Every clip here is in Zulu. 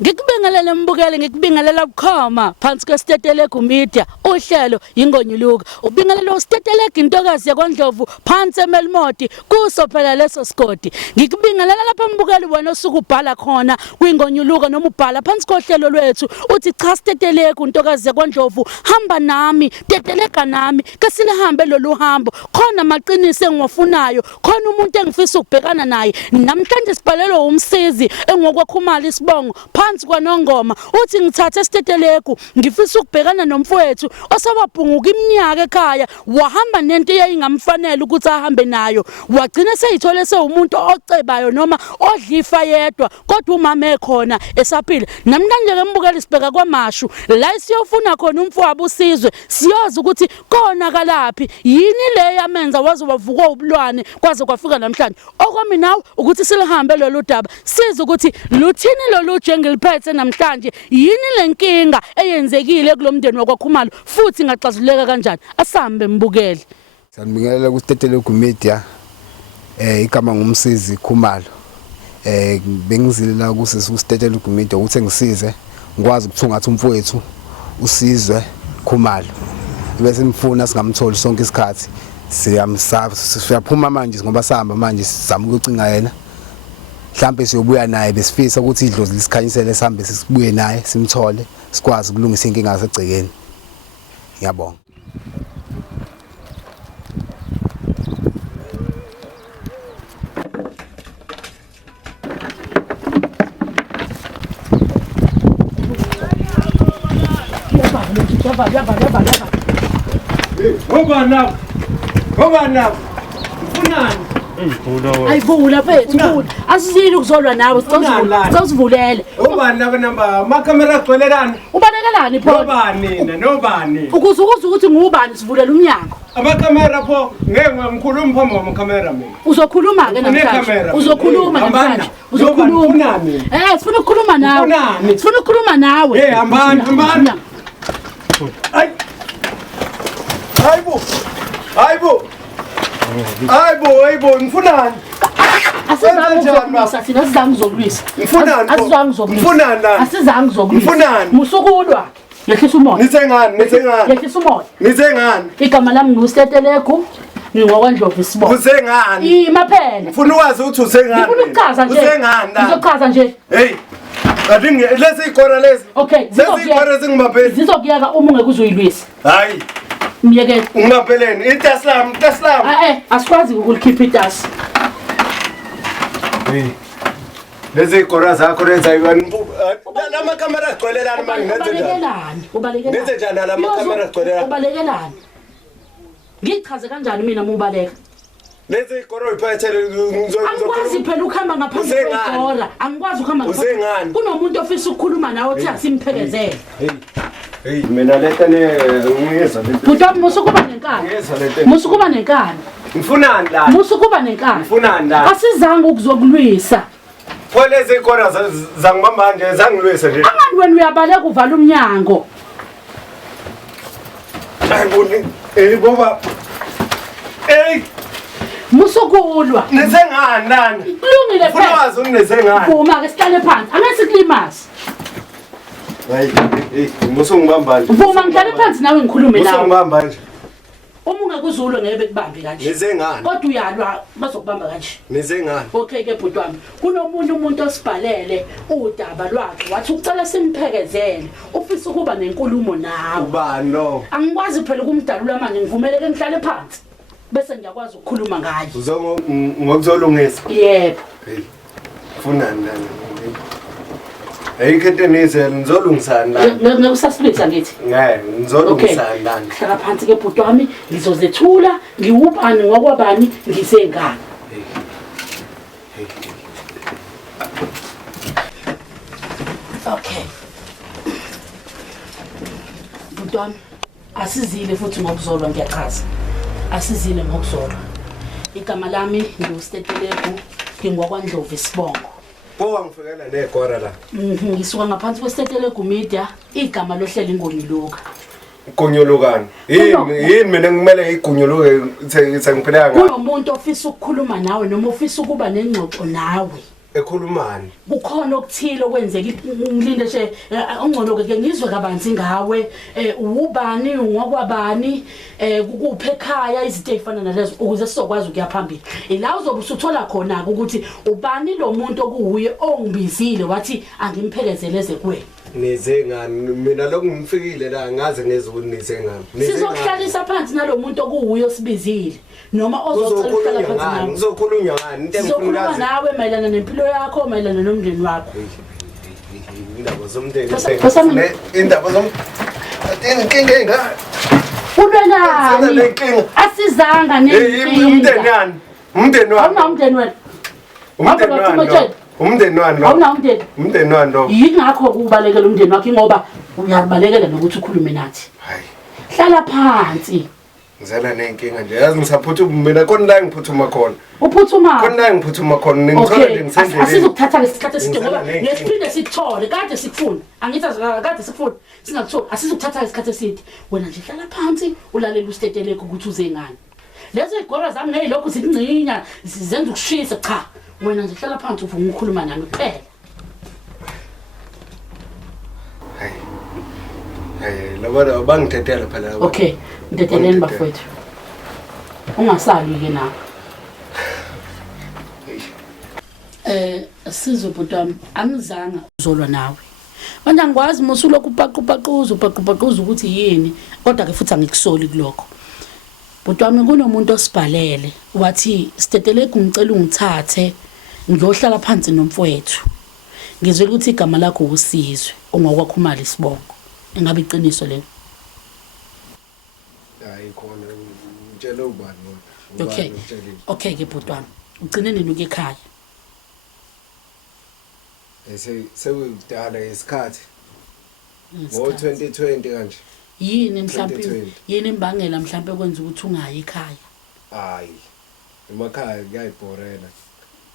Ngikubingelele mbukeli ngikubingelela bukhoma phansi kwesitetelegu media uhlelo ingonyuluka ubingelela usitetelegu intokazi yakwaNdlovu phansi eMelmoti kuso phela leso sigodi ngikubingelela lapha mbukeli wena osuku ubhala khona kwingonyuluka noma ubhala phansi kohlelo lwethu uthi cha sitetelegu intokazi yakwaNdlovu hamba nami teteleka nami ke silihambe lolu hambo khona maqinise engiwafunayo khona umuntu engifisa ukubhekana naye namhlanje sibhalelwe umsizi engokwakhumala isibongo phansi kwaNongoma uthi ngithathe esitetelegu ngifisa ukubhekana nomfowethu osababhunguka iminyaka ekhaya wahamba nento eyayingamfanele ukuthi ahambe nayo wagcina seyithole sewumuntu ocebayo noma odlifa yedwa kodwa umama ekhona esaphila namhlanje ke mbukeli sibheka kwaMashu la siyofuna khona umfowabo usizwe siyoza ukuthi kona kalaphi yini le yamenza waze wavuka ubulwane kwaze kwafika namhlanje okwami nawe ukuthi silihambe lolu daba siza ukuthi luthini lolu njengiliphethe namhlanje yini lenkinga eyenzekile kulomndeni wakwaKhumalo futhi ngaxazuleka kanjani asambe mbukeli sanibingelela kusitetelegu media igama ngumsizi Khumalo bengizilela kusitetelegu media ukuthi ngisize ngikwazi ukuthungatha umfowethu usizwe Khumalo bese nimfuna singamtholi sonke isikhathi siyaphuma manje ngoba sihamba manje sizama ukucinga yena mhlambe siyobuya naye besifisa ukuthi idlozi lisikhanyisele sihambe sisibuye naye simthole sikwazi ukulungisa inkinga yasegcekeni ngiyabonga Ngoba nawo ufunani ayivula mfethu asizini ukuzolwa nawe sicozivulele ubani laba namba amakamera agcwelelana ubalekelani pho nobani ukuzukuza ukuthi ngubani sivulela umnyango amakamera pho ngeke ngikhuluma phambi kwamakamera mina uzokhuluma ke namhlanje uzokhuluma namhlanje uzokhuluma sifuna ukukhuluma nawe sifuna ukukhuluma nawe hambani Hayibo ngifunani asizangizolwisa Ngifunani musukulwa yehlisa umoya yehlisa umoya Nithengani igama lami ngusitetelegu ngingokwaNdlovu isibongo Usengani imaphela ufuna ukwazi ukuthi usengani ngifuna ukuchaza nje ngizochaza nje hey adinge lesi ikora lesi okay lesi ikora singibambele zizokuyeka uma ungeke uzuyilwisa hayi miyeke ngibambeleni itaslam asikwazi ukulikhipha itasi hey lezi ikora zakho renza yiwani lama kamera agcwelelana manje nenze njani lama kamera agcwelelana ubalekelani ngichaze kanjani mina mubaleka lezi ikora iphathele angikwazi phela ukuhamba ngaphandle kwekora angikwazi ukuhamba ngaphandle kunomuntu ofisa ukukhuluma nawe uthi asimphelekezele hey mina letane ngiyeza lento Butwa musukuba nenkani musukuba nenkani ngifunani la musukuba nenkani ngifunani la asizange ukuzokulwisa pho lezi ikora zangibamba nje zangilwisa nje angani wena uyabaleka uvala umnyango ayiboni boba musukulwa nisengani nani kulungile phela ufuna wazi ungisengani vuma ke sihlale phansi angasikulimazi hey musungibamba nje vuma ngihlale phansi nawe ngikhulume nawe musungibamba nje uma ungekuzulu ngeke bekubambe kanje nisengani kodwa uyalwa bazokubamba kanje nisengani okay ke bhuti wami kunomunye umuntu osibhalele udaba lwakhe wathi ucela simphekezele ufisa ukuba nenkulumo nawe ubani lo angikwazi phela ukumdalula manje ngivumeleke ngihlale phansi bese ngiyakwazi ukukhuluma ngaye ngokuzolungisa yebo funani nani ayikhethe nizela ngizolungisana la ngekusasilisa ngithi ngizolungisana lana hlala phansi ke bhuti wami ngizozethula ngiwubani ngokwabani ngisengane okay bhuti wami asizile futhi ngokuzolwa ngiyachaza asizile ngokuzolwa igama lami ngusitetelegu ngingokwaNdlovu isibongo pho wangifikela nekora la ngisuka ngaphansi kwesitetelegu media igama lohlela ingonyuluka Gonyolokani yini mina ngimele igonyoloke sengiphela ngayo kunomuntu ofisa ukukhuluma nawe noma ofisa ukuba nengxoxo nawe ekhulumani kukhona okuthile okwenzeka ngilinde nje ongcono ke ngizwe kabanzi ngawe ubani ngokwabani kukuphe ekhaya izinto ezifana nalezo ukuze sizokwazi ukuyaphambili ila uzobe usuthola khona ukuthi ubani lo muntu okuhuye ongibizile wathi angimphekezeleze kuwe nize ngani mina lokungimfikile la ngaze ngezulu nize ngani sizokuhlalisa phansi nalomuntu okuhuye osibizile noma ozocela ukuhlala phansi nawe ngizokhulunywa ngani into sizokhuluma nawe mayelana nempilo yakho mayelana nomndeni wakho indaba zomndeni indaba inkinga engaka ulwenani asizanga umndeni yani umndeni wami awunamndeni wena umndeni wami awunamndeni umndeni wami lo yingakho kubalekela umndeni wakhe ngoba uyabalekela nokuthi ukhulume nathi hayi hlala phansi ngizela nenkinga nje yazi ngisaphuthuma mina khona la ngiphuthuma khona uphuthuma khona la ngiphuthuma khona ngithola nje ngisendleleni asizokuthatha lesikhathi eside ngoba nesiphinde sithole kade sikufuna angithi kade sikufuna singakutholi asizokuthatha lesikhathi eside wena nje hlala phansi ulalela usiteteleke ukuthi uze ngani lezo igora zami ngeyilokhu zingcinya sizenza ukushisa cha wena nje hlala phansi uvuma ukukhuluma nami kuphela hayi laba bangithethela phela okay nteteleni bafowethu ungasali ke nawe sizobhuti wami angizanga uzolwa nawe manje angikwazi musulokhu upaquphaquza ukuthi yini kodwa ke futhi angikusoli kulokho bhuti wami kunomuntu osibhalele wathi siteteleke ngicela ungithathe ngiyohlala phansi nomfowethu ngizwe ukuthi igama lakho uSizwe ongokwakho imali isibongo engabe iqiniso lelo hayi khona ngitshela ubani okay ke bhuti wami ugcine nini uke ekhaya sekudala isikhathi ngo-2020 kanje yini mhlawumbe yini imbangela mhlawumbe kwenza ukuthi ungayi ekhaya hayi emakhaya kuyayibhorela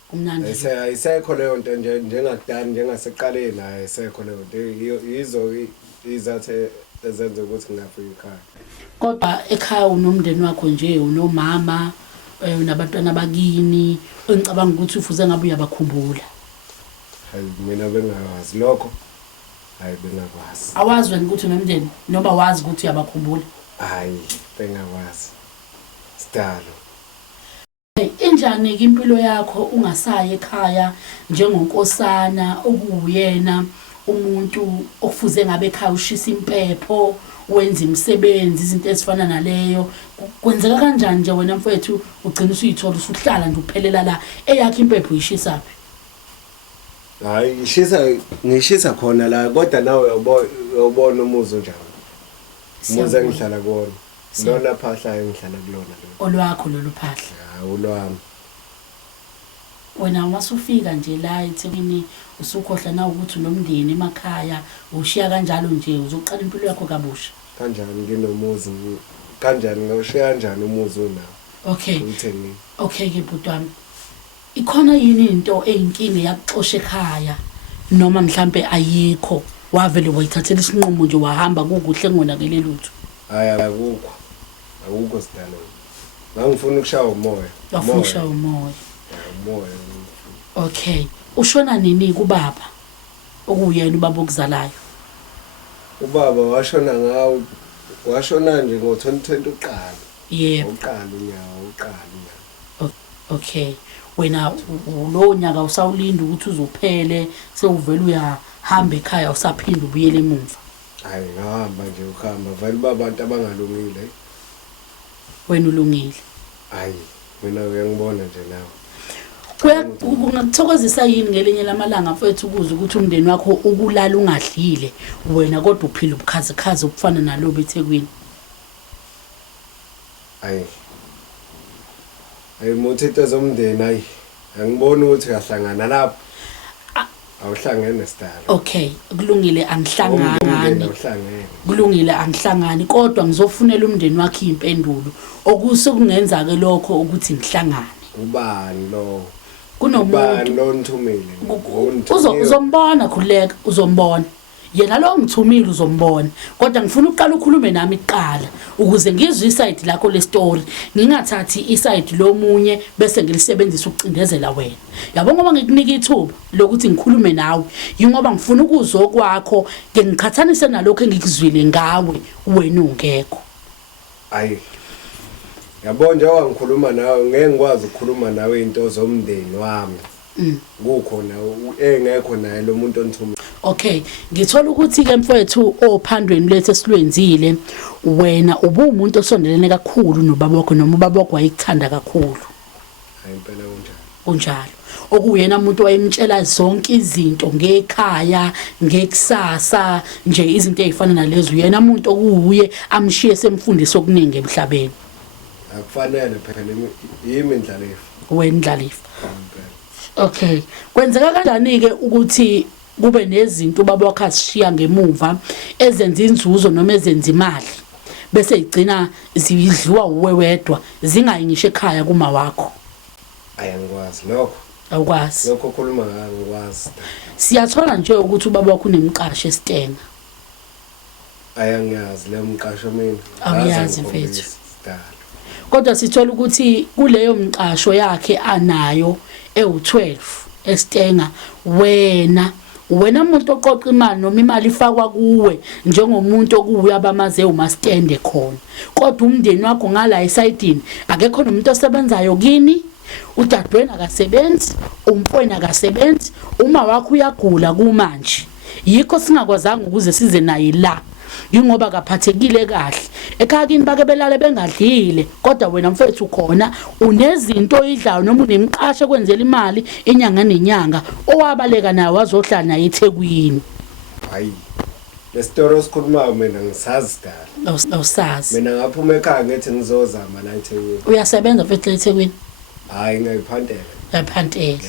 kumnandi ayisekho leyo nto njengakudala njengasekuqaleni ayisekho leyo nto yizo izathe ezenza ukuthi ngingafiki ekhaya kodwa ekhaya unomndeni wakho nje unomama unabantwana bakini engicabanga ukuthi ufuze ngabe uyabakhumbula hayi mina bengawazi lokho hayi bengakwazi awazi wena ukuthi unomndeni noma wazi ukuthi uyabakhumbula hayi bengawazi sidalo injani impilo yakho ungasayi ekhaya njengonkosana okuyena umuntu okufuze ngabe ekhaya ushisa impepho wenza imisebenzi izinto ezifana naleyo kwenzeka kanjani nje wena mfowethu ugcina usuyithola usuhlala nje uphelela la eyakhe impepho uyishisa phi hayi ngishisa khona la kodwa nawe uyabona umuzi njani umuzi engihlala kuwona lona phahla engihlala kulona lo olwakho lolu phahla ulwami wena masufika nje la eThekwini usukhohla na ukuthi unomndeni emakhaya ushiya kanjalo nje uzoqala impilo yakho kabusha kanjani nginomuzi kanjani ngawushiya kanjani umuzi unawo okay ke bhuti wami ikhona yini into eyinkinga yakuxosha ekhaya noma mhlambe ayikho wavele wayithathela isinqumo nje wahamba kukuhle ngonakele lutho hayi akukho sidalo ngangifuna ukushaya umoya wafuna ukushaya umoya umoya ushona nini kubaba okuyena ubaba okuzalayo ubaba washona nje ngo-2020 uqala uqala wena lo nyaka usawulinda ukuthi uzophele sewuvela uyahamba ekhaya usaphinda ubuyele emuva hayi ngahamba nje ukuhamba vele babantu abangalungile wena ulungile hayi mina uyangibona nje nawe ungakuthokozisa yini ngelinye lamalanga mfethu ukuze ukuthi umndeni wakho ukulala ungadlile wena kodwa uphila ubukhazikhazi obufana nalobo eThekwini hayi muthethe zomndeni hayi angiboni ukuthi uyahlangana lapho awuhlangene sidalo kulungile angihlangani kodwa ngizofunela umndeni wakhe impendulo okuse kungenza ke lokho ukuthi ngihlangane ubani lo kunomuntu lo nthumile uzombona khuleka uzombona yena lo ngithumile uzombona kodwa ngifuna uqala ukhulume nami kuqala ukuze ngizwe iside lakho le story ngingathathi iside lomunye bese ngilisebenzisa ukucindezela wena yabo ngoba ngikunika ithuba lokuthi ngikhulume nawe yingoba ngifuna ukuzwa kwakho ke ngiqhathanise nalokho engikuzwile ngawe wena ungekho ayi yabo nje wangikhuluma nawe ngeke ngikwazi ukukhuluma nawe into zomndeni wami kukhona engekho naye lo muntu onithuma. Okay ngithola ukuthi ke mfowethu ophandweni lethu esilwenzile wena ubumuntu osondelene kakhulu nobaba wakho noma ubaba wakho wayekuthanda kakhulu. Hayi impela kunjalo okuyena umuntu wayemtshela zonke izinto ngekhaya ngekusasa nje izinto ezifana nalezo yena umuntu okuye amshiye semfundisi okuningi emhlabeni. Akufanele phela yimi indlalifa. Wena indlalifa. Okay kwenzeka kanjani ke ukuthi kube nezinto ubaba wakhe asishiya ngemuva ezenza inzuzo noma ezenza imali bese igcina zidliwa uwe wedwa zingayingisho ekhaya kuma wakho? Ayangikwazi lokho. Awukwazi. Lokho khuluma ngakwazi. Siyathola nje ukuthi ubaba wakho unemqasho eStenga. Ayangiyazi le mqasho mina. Awuyazi mfethu. Kodwa sithola ukuthi kuleyo mqasho yakhe anayo ewu12 eStenga wena umuntu oqoqa imali noma imali ifakwa kuwe njengomuntu okuya abamaze umastende khona kodwa umndeni wakho ngala esayidini akekho nomuntu osebenzayo kini udadewena akasebenzi umfowenu akasebenzi uma wakho uyagula kumanje yikho singakwazanga ukuze size naye la ingoba kaphathekile kahle ekhaya kini bake belale bengadlile kodwa wena mfethu khona unezinto idlayo noma unemqasho kwenzela imali inyanga nenyanga owabaleka nayo wazohlala naye eThekwini. Hayi le story osikhuluma mina ngisazi dala. Awusazi. Mina ngaphuma ekhaya ngithi ngizozama la eThekwini. Uyasebenza mfethu eThekwini? Hayi ngayiphantela. Ngayiphantela.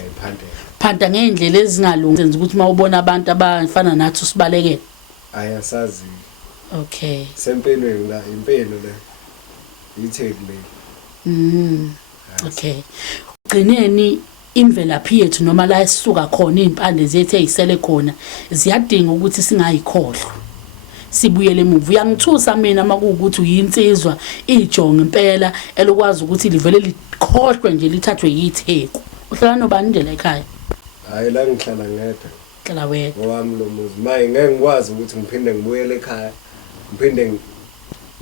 Phanta ngendlela ezingalungi senza ukuthi mawubona abantu abafana nathi usibalekele. Ayasazi. Okay. Sempelweni la impilo le. Yithekile. Okay. Gcineni imvelaphi yethu noma la esisuka khona impande zethu ezisele khona ziyadinga ukuthi singayikhohlwa. Sibuyele emuva uyangithusa mina makuukuthi uyinsizwa ijonge impela elokwazi ukuthi livele likhohlwe nje lithathwe yitheku. Uhlala nobani nje la ekhaya? Hayi la ngihlala ngedwa. Hlala wedwa. Ngowami lo muzi. Maye ngeke ngikwazi ukuthi ngiphinde ngibuyele ekhaya. Ngiphinde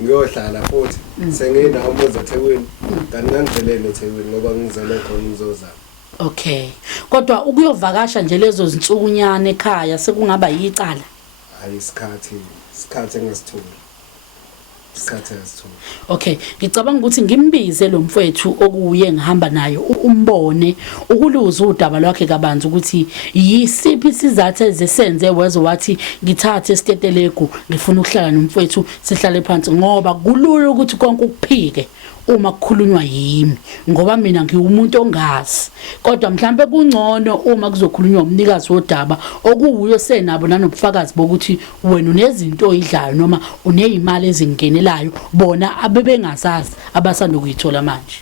ngiyohlala futhi senginawo umuzi eThekwini kanti ngangizelele eThekwini ngoba ngizele khona ngizozama. Okay. Kodwa ukuyovakasha nje lezo zinsukunyane ekhaya sekungaba yicala. Hayi isikhathi engisithola. Okay, ngicabanga ukuthi ngimbize lo mfowethu okuye ngihamba naye umbone ukuluza udaba lwakhe kabanzi ukuthi yisiphi isizathu ezesenze wezo wathi ngithathe esitetelegu ngifuna ukuhlala nomfowethu sihlale phansi ngoba kulula ukuthi konke ukuphike uma kukhulunywa yimi ngoba mina ngiwumuntu ongazi kodwa mhlambe kungcono uma kuzokhulunywa umnikazi wodaba okuwuyo senabo nanobufakazi bokuthi wena unezinto oyidlayo noma unezimali ezingenelayo bona abebengazazi abasanda ukuyithola manje.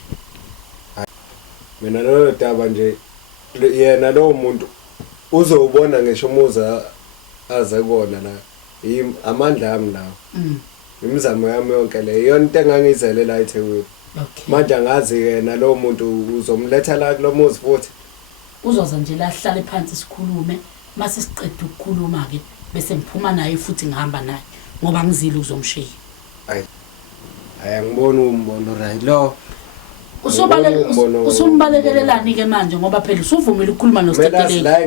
Mina lo daba nje yena lo muntu uzobona ngisho umuza aze kona la amandla ami lawo. Imizamo yami yonke le yona into engangizele la eThekwini. Okay. Manje angazi yena lo muntu uzomletha la kulo muzi futhi. Uzoza nje la hlale phansi sikhulume mase siqeda ukukhuluma ke bese ngiphuma naye futhi ngihamba naye ngoba ngizile uzomshiya. Ayangibona umbono right lo. Usumbalekelelani ke manje ngoba phela usuvumile ukukhuluma noSteteleki. La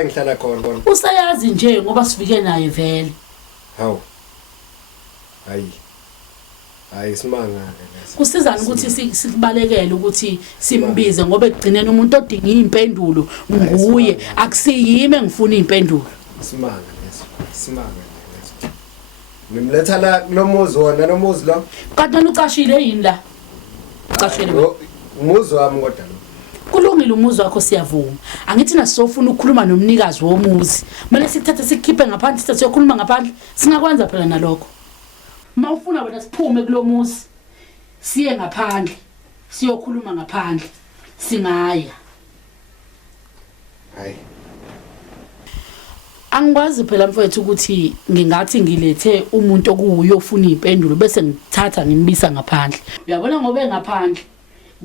engihlala khona. Usayazi nje ngoba sifike naye vele. Hawu. Hayi simanga ke leso. Kusizana ukuthi sikubalekele ukuthi simbize ngoba ekugcineni umuntu odinga impendulo nguye akusiyime ngifuna impendulo. Simanga leso. Ngimletha la kulo muzi wona lo muzi lo. Kanti ucashile yini la? Ucashile. Umuzi wami kodwa lo. Kulungile umuzi wakho siyavuma. Angithi nasofuna ukukhuluma nomnikazi womuzi. Manje sikuthathe sikhiphe ngaphandle sithathe siyokhuluma ngaphandle. Singakwenza phela nalokho. Mawufuna wena siphume kulomuzi siye ngaphandle siyokhuluma ngaphandle singaya. Hayi. Angikwazi phela mfowethu ukuthi ngingathi ngilethe umuntu okuyo ofuna impendulo bese ngithatha ngimbisa ngaphandle. Uyabona ngoba engaphandle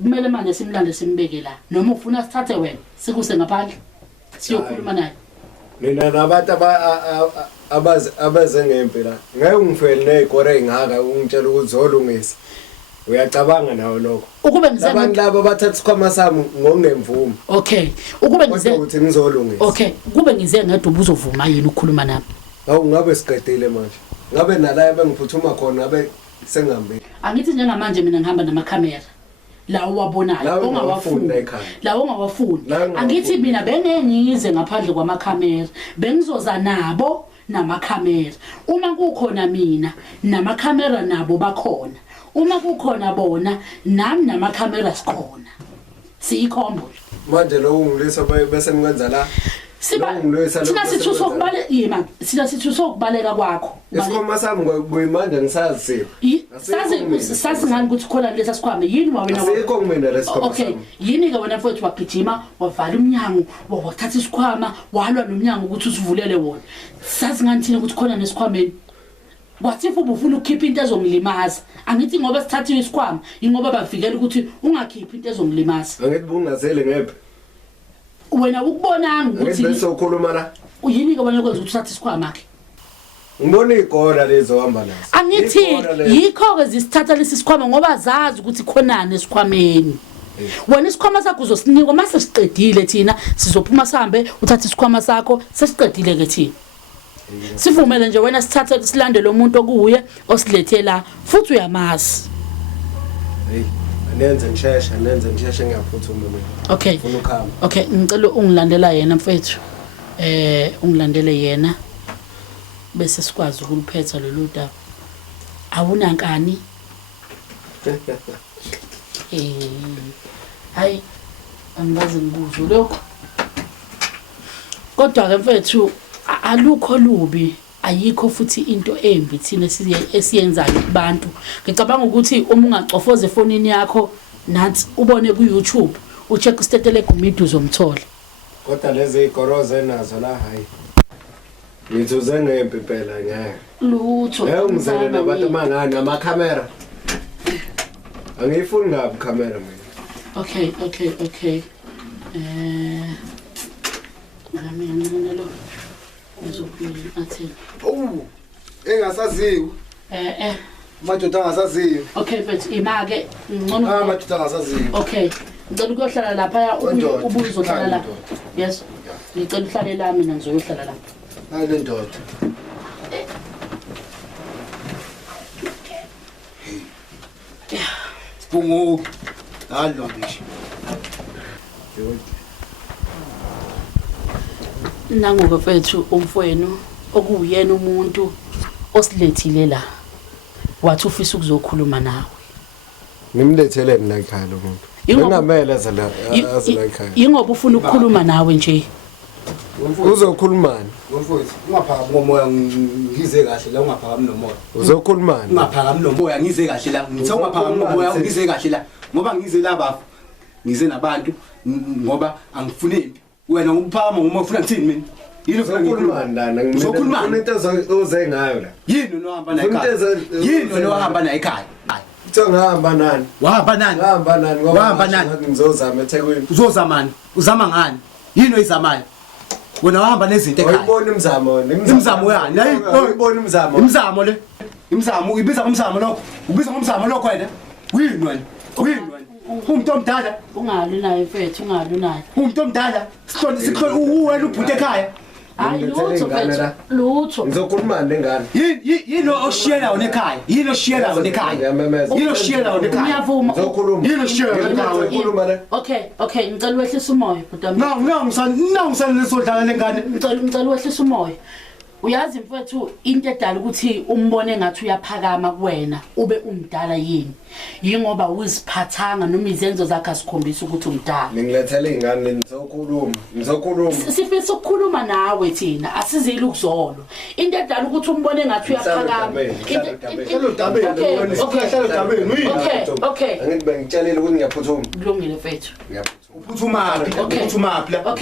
kumele manje simlande simbeke la noma ufuna sithathe wena sikuse ngaphandle siyokhuluma naye. Mina nabantu abaze ngempi la ngeke ungifele nezikore engaka ungitshela ukuthi zolungisa. Uyacabanga nawo lokho. Ukube ngize abantu laba bathatha isikhwama sami ngokungemvumo. Okay. Ukube ngize ukuthi ngizolungisa. Okay. Kube ngize ngedwa ubuzovuma yini ukukhuluma nami? Hawu ngabe siqedile manje. Ngabe nala bengiphuthuma khona ngabe sengihambe. Angithi njengamanje mina ngihamba namakhamera. La uwabonayo ongawafuni la ongawafuni angithi mina bengengize ngaphandle kwamakhamera bengizoza nabo namakhamera uma kukhona mina namakhamera nabo bakhona uma kukhona bona nami namakhamera sikhona siyikhombo manje lo ungilisa bese ngikwenza la Sina sithuso kubale yima sina sithuso kubaleka kwakho isikhwama sami ngokuyimanje ngisazi sazi ngani ukuthi khona lesa sikhwama yini wena asikho kumina lesikhwama okay yini ke wena mfowethu wagijima wavala umnyango wathatha isikhwama walwa nomnyango ukuthi usivulele wona sazi ngani thina ukuthi khona nesikhwameni kwathi futhi ufuna ukukhipha into ezongilimaza angithi ngoba sithathiwe isikhwama ingoba bavikela ukuthi ungakhiphi into ezongilimaza angithi bungazele ngephi wena ukubonanga ukuthi bese ukhuluma la uyini ke wena ukwenza ukuthi uthathe isikhwama ke ngibona igora lezo hamba nazo angithi yikho ke zisithatha lesi sikhwama ngoba zazi ukuthi khonani esikhwameni wena isikhwama sakho uzosinikwa mase siqedile thina sizophuma sihambe uthatha isikhwama sakho sesiqedile ke thina sivumele nje wena sithathe silandele umuntu okuye osilethela futhi uyamazi nenze ngisheshe ngiyaphuthuma mina okay ufuna ukuhamba okay ngicela ungilandela yena mfethu ungilandele yena bese sikwazi ukuliphetha lolu daba awunankani hayi angazi ngikuzwe lokho kodwa ke mfethu alukho lubi ayikho futhi into embi thina esiyenzayo kubantu ngicabanga ukuthi uma ungacofoza efonini yakho nathi ubone ku YouTube ucheck istatele kumidi uzomthola kodwa lezi igoroze nazo la hayi ngithuze ngempi phela ngeke lutho ngizele nabantu mangani amakhamera angifuni ngabe camera mina okay mina lo uzokhuluma athi engasaziwe madoda angasaziwe okay but imake ngcono madoda angasaziwe okay ngicela ukuyohlala lapha ubuye uzohlala la yes ngicela uhlale la mina ngizoyohlala lapha hayi le ndoda Bungu alwa ngisho nangoke mfethu umfowenu okuyena umuntu osilethile la wathi ufisa ukuzokhuluma nawe ngimlethele mina ekhaya lo muntu ngingamele azala ekhaya ingoba ufuna ukukhuluma nawe nje uzokhulumani mfowethu ungaphakami ngomoya ngize kahle la ungaphakami nomoya uzokhulumani ungaphakami nomoya ngize kahle la ngithe ungaphakami nomoya ngize kahle la ngoba ngize laba ngize nabantu ngoba angifuni impi wena umphama uma ufuna ngithini mina yini ufuna ngikhuluma ndana ngifuna into oze ngayo la yini nohamba na ekhaya yini nohamba na ekhaya ngihamba nani wahamba nani wahamba nani ngizozama eThekwini uzozamani uzama ngani yini oyizamayo wena wahamba nezinto ekhaya uyibona imizamo imizamo yani uyibona imizamo le imizamo uyibiza ngomzamo lokho ubiza ngomzamo lokho wena wini wena umuntu omdala ungali naye mfethu ungali naye umuntu omdala sikhona wena ubhuti ekhaya hayi lutho mfethu lutho ngizokhuluma nengane yini oshiyela wona ekhaya yini oshiyela wona ekhaya yini oshiyela wona ekhaya ngiyavuma ngizokhuluma yini oshiyela wona ekhaya ngizokhuluma la okay ngicela wehlisa umoya no ngisodlala lengane ngicela wehlisa umoya uyazi mfethu into edala ukuthi umbone ngathi uyaphakama kuwena ube umdala yini yingoba uziphathanga noma izenzo zakhe asikhombisa ukuthi umdala ngilethele ingane ngizokhuluma sifisa ukukhuluma nawe thina asizile ukuzolo into edala ukuthi umbone ngathi uyaphakama okay okay angithi bengitshelile ukuthi ngiyaphuthuma kulungile mfethu ngiyaphuthuma Uphuthuma la.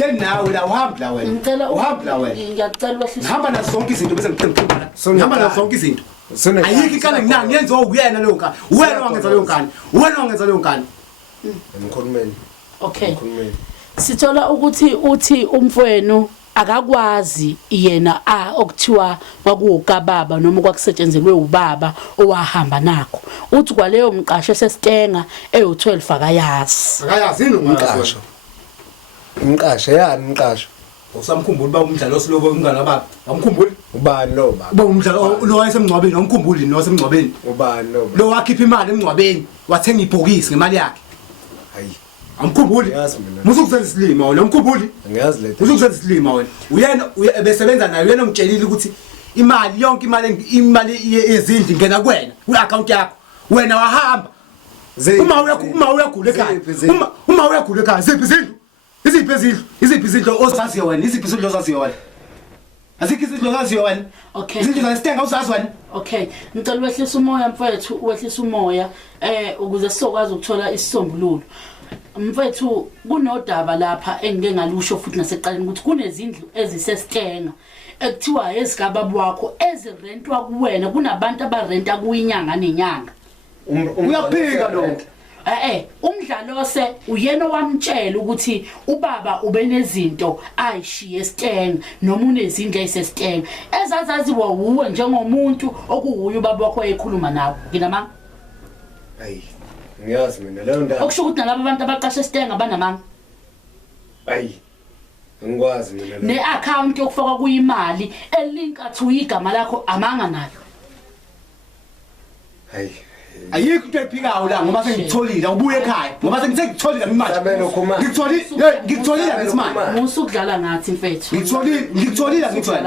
Yena nawe la uhamba la wena. Ngicela uhamba la wena. Ngiyacela wehlisa. Hamba nazo zonke izinto bese ngicela la. Hamba nazo zonke izinto. Ayikho ikane nginani yenziwa uyena leyo nkani. Wena wangenza leyo nkani. Wena wangenza leyo nkani. Emkhulumeni. Okay. Emkhulumeni. Sithola uthi umfowenu akakwazi yena okuthiwa kwakuwukababa noma kwakusetshenzelwe ubaba owahamba nakho. Uthi kwaleyo mqasho sesitenga eyu12 akayazi. Akayazi yini umqasho? Umqasho yani umqasho. Usamkhumbula ba umdlalo osilobo umngane baba. Awumkhumbuli? Ubani lo baba? Ba umdlalo lo wayesemngcwabeni awumkhumbuli lo wasemngcwabeni. Ubani lo baba? Lo wakhipha imali emngcwabeni wathenga ibhokisi ngemali yakhe. Hayi. Amkhumbuli? Musukuzenza isilima wena umkhumbuli? Angiyazi letho. Musukuzenza isilima wena. Uyena besebenza naye uyena ungitshelile ukuthi imali yonke imali yezindlu ingena kuwena ku-account yakho. Wena wahamba. Uma uyagula ekhaya. Uma uyagula ekhaya ziphi izindlu? Iziphi izindlu ozaziyo wena? Iziphi izindlu ozaziyo wena? Azikho izindlu ozaziyo wena? Okay. Izindlu zasitenga uzazi wena? Okay. Ngicela wehlisa umoya mfethu, wehlisa umoya ukuze sizokwazi ukuthola isisombululo. Mfethu kunodaba lapha engike ngalusho futhi nasekuqaleni ukuthi kunezindlu ezisesitenga ekuthiwa ezikababa wakho ezirentwa kuwena kunabantu abarenta kuyinyanga nenyanga. Uyaphika lo. Umdlalo se uyena owamtshela ukuthi ubaba ubenezinto ayishiye esitenga noma unezindlu ezisesitenga ezazaziwa uwe njengomuntu okuwuye ubaba wakho ekhuluma nawe. Nginamanga? Hayi. Ngiyazi mina leyo ndaba. Okusho ukuthi nalabo abantu abaqashe esitenga banamanga. Hayi. Ngikwazi mina. Ne-account yokufaka kuyimali elinka to igama lakho amanga nayo. Hayi. Ayikho into ephikayo la ngoba sengitholile ubuye ekhaya ngoba sengitholile imali. Ngitholile ngesimali. Musukudlala ngathi mfethu. Ngitholile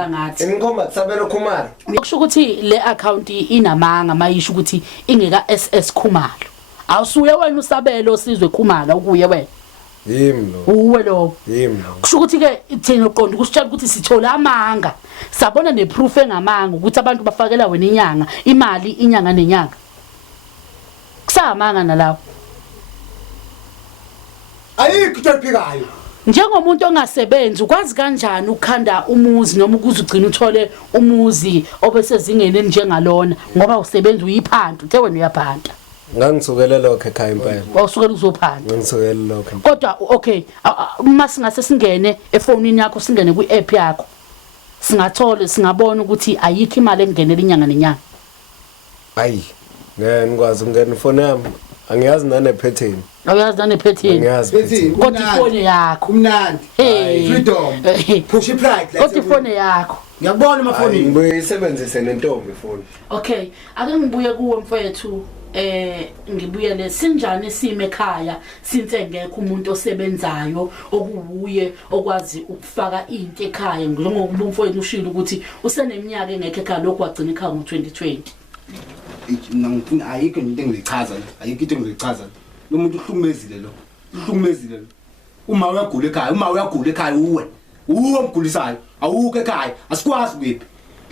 ngathi. Inkomba kusabela Khumalo. Okusho ukuthi le account inamanga mayisho ukuthi ingeka SS Khumalo. Awusuye wena usabelo sizwe Khumalo ukuye wena. Yimi lo. Uwe lo. Yimi lo. Kusho ukuthi ke thina uqonda ukusitshela ukuthi sithola amanga. Sabona neproof engamanga ukuthi abantu bafakela wena inyanga, imali inyanga nenyanga. Kusamanga nalawo. Ayikho into ephikayo. Njengomuntu ongasebenzi ukwazi kanjani ukukhanda umuzi noma ukuze ugcina uthole umuzi obesezingeni njengalona ngoba usebenza uyiphantu uthe wena uyaphanta. Ngangisukela lokho ekhaya impela. Wawusukela uzophanda. Ngisukela lokho. Kodwa okay, uma singase singene efonini yakho singene kwi-app yakho. Singathola singabona ukuthi ayikho imali engenela inyanga nenyanga. Hayi. Ngikwazi ukungena ifone yami. Angiyazi nane pattern. Awuyazi nane pattern. Angiyazi. Kodwa ifone yakho. Kumnandi. Freedom. Push pride. Kodwa ifone yakho. Ngiyabona amafoni. Ngibuye isebenzise nentombi ifone. Okay, ake ngibuye kuwe mfethu. Ngibuyele sinjani isime ekhaya since ngekho umuntu osebenzayo okuwuye okwazi ukufaka into ekhaya ngokuba umfowethu ushilo ukuthi useneminyaka engekho ekhaya lokho wagcina ekhaya ngo2020. Ngifuna ayikho into engichaza ayikho into engichaza lo muntu uhlukumezile lo uma uyagula ekhaya uwe omgulisayo awukho ekhaya asikwazi kuphi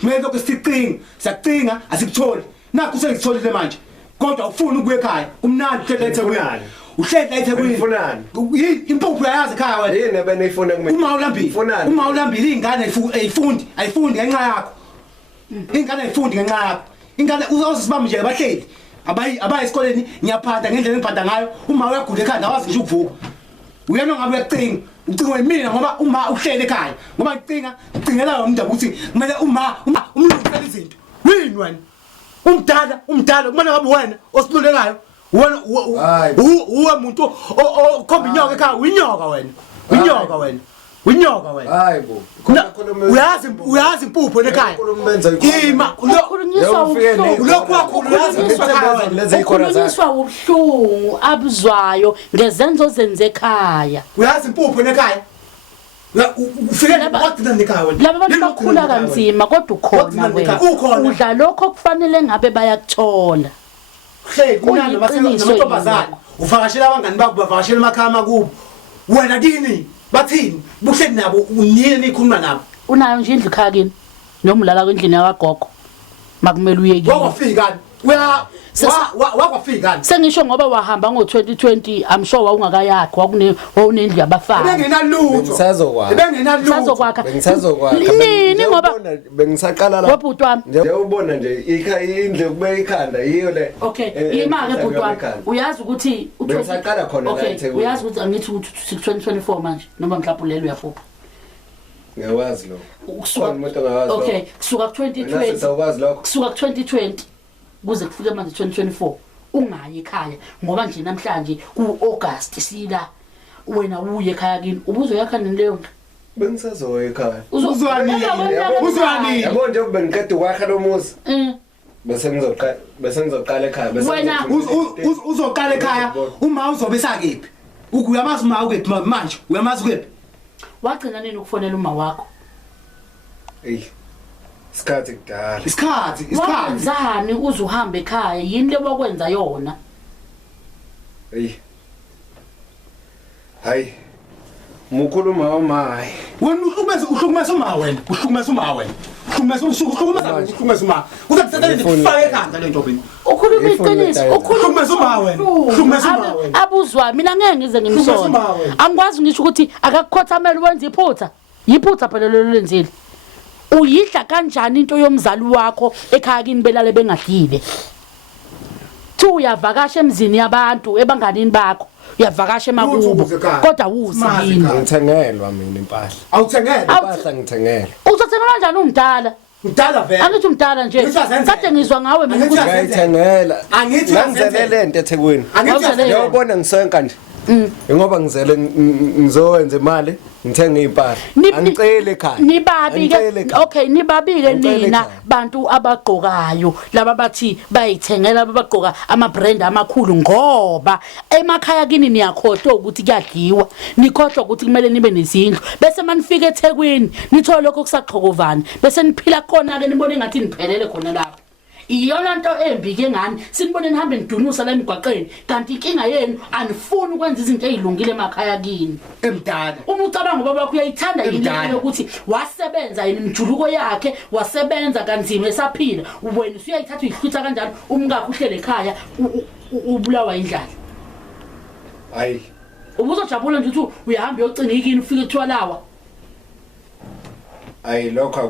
kumele lokho siyacinga asikutholi nakho sengitholile manje kodwa ufuna ukuya ekhaya kumnandi uhleli eThekwini ufunani impuphu yayazi ekhaya wena yini ebenifuna kumina uma ulambile ingane ayifundi ngenxa yakho ingane ayifundi ngenxa yakho ingane uzosibamba nje abahleli abayi esikoleni ngiyaphanda ngendlela engiphanda ngayo uma uyagula ekhaya awazi ngisho ukuvuka uyena ngabe uyacinga mina ngoba uma uhleli ekhaya ngoba ngicingela umndaba ukuthi kumele uma umlungisele izinto wini wena umdala kumele ngabe wena osilulekayo wena uwe umuntu okhomba inyoka ekhaya winyoka wena hayibo uyazi impupho ekhaya ima lokhu kakhulu ukhulunyiswa ubuhlungu abuzwayo ngezenzo zenze ekhaya uyazi impupho ekhaya ufike wagcina nekhaya wena laba bantu bakhula kanzima kodwa ukhona wena udla lokho okufanele ngabe bayakuthola kunani basentombazana uvakashela abangani bakho bavakashela emakhaya makubo wena kini bathini buhleli nabo uniyeni ikhuluma nabo unayo nje indlu ekhaya kini noma ulala kwendlini yakagogo makumele uye kini wakwafika sengisho ngoba wahamba ngo2020 I'm sure wawungakayakho wawunendlu yabafazi bengenalutho sazokwakha nini ngoba bengisaqala la wabhuti wami nje ubona nje indlu kube ikhanda yiyo le okay imake bhuti wami uyazi ukuthi bengisaqala khona la okay eThekwini uyazi ukuthi angithi 2024 manje noma mhlawumbe ulelo uyafupha ngiyawazi lo ukusuka umuntu ngawazi okay kusuka ku2020 sawubazi lokho kusuka ku2020 kuze kufike manje 2024 ungayi ekhaya ngoba nje namhlanje kuAugust sila wena uye ekhaya kini ubuzoyakha nini leyo nto bengisazoya ekhaya uzwani yabo nje bengiqeda ukwakha lo muzi bese ngizoqala ekhaya bese Wena uzoqala ekhaya uma uzobe sakephi uyamazi uma ukephi manje uyamazi ukephi wagcina nini ukufonela uma wakho hey isikhathi kudala isikhathi wenzani uze uhambe ekhaya yini lebokwenza yona hey hayi mukhuluma wamayi wena uhlukumeza uma wena uzakuthatha ngifake ekhanda lento mina ukhuluma iqiniso uhlukumeza uma wena abuzwa mina ngeke ngize ngimsona angikwazi ngisho ukuthi akakukhothamela wenza iphutha yiphutha phela lo lenzile uyidla kanjani into yomzali wakho ekhaya kini belale bengadlile thu uyavakasha emzini yabantu ebanganini bakho uyavakasha emakubo kodwa wuzi yini ngithengelwa mina impahla awuthengele impahla ngithengele uzothengela kanjani umdala vele angithi umdala nje kade ngizwa ngawe mina ukuthi ngiyithengela Angithi ngenzele lento eThekwini Angithi uyabona ngisenka nje ngoba ngizele ngizowenza imali ngithenga impahla angicela ekhaya nibabi ke okay nibabi ke nina bantu abagqokayo laba bathi bayithengela abagqoka ama brand amakhulu ngoba emakhaya kini niyakhohlwa ukuthi kuyadliwa nikhohlwa ukuthi kumele nibe nezindlu bese manifika eThekwini nithola lokho kusaqhokovana bese niphila khona ke nibone ngathi niphelele khona lapho iyona nto embi ke ngani sinibone nihambe nidunusa la emigwaqeni kanti inkinga yenu anifuni ukwenza izinto ezilungile emakhaya kini emdala uma ucabanga baba kuyayithanda indlela ukuthi wasebenza yini imjuluko yakhe wasebenza kanzima esaphila wena usuyayithatha uyihlutha kanjani umngakho uhlele ekhaya ubulawa indlala hayi ubuzojabula nje ukuthi uyahamba uyocina ikini ufike ethwalawa hayi lokho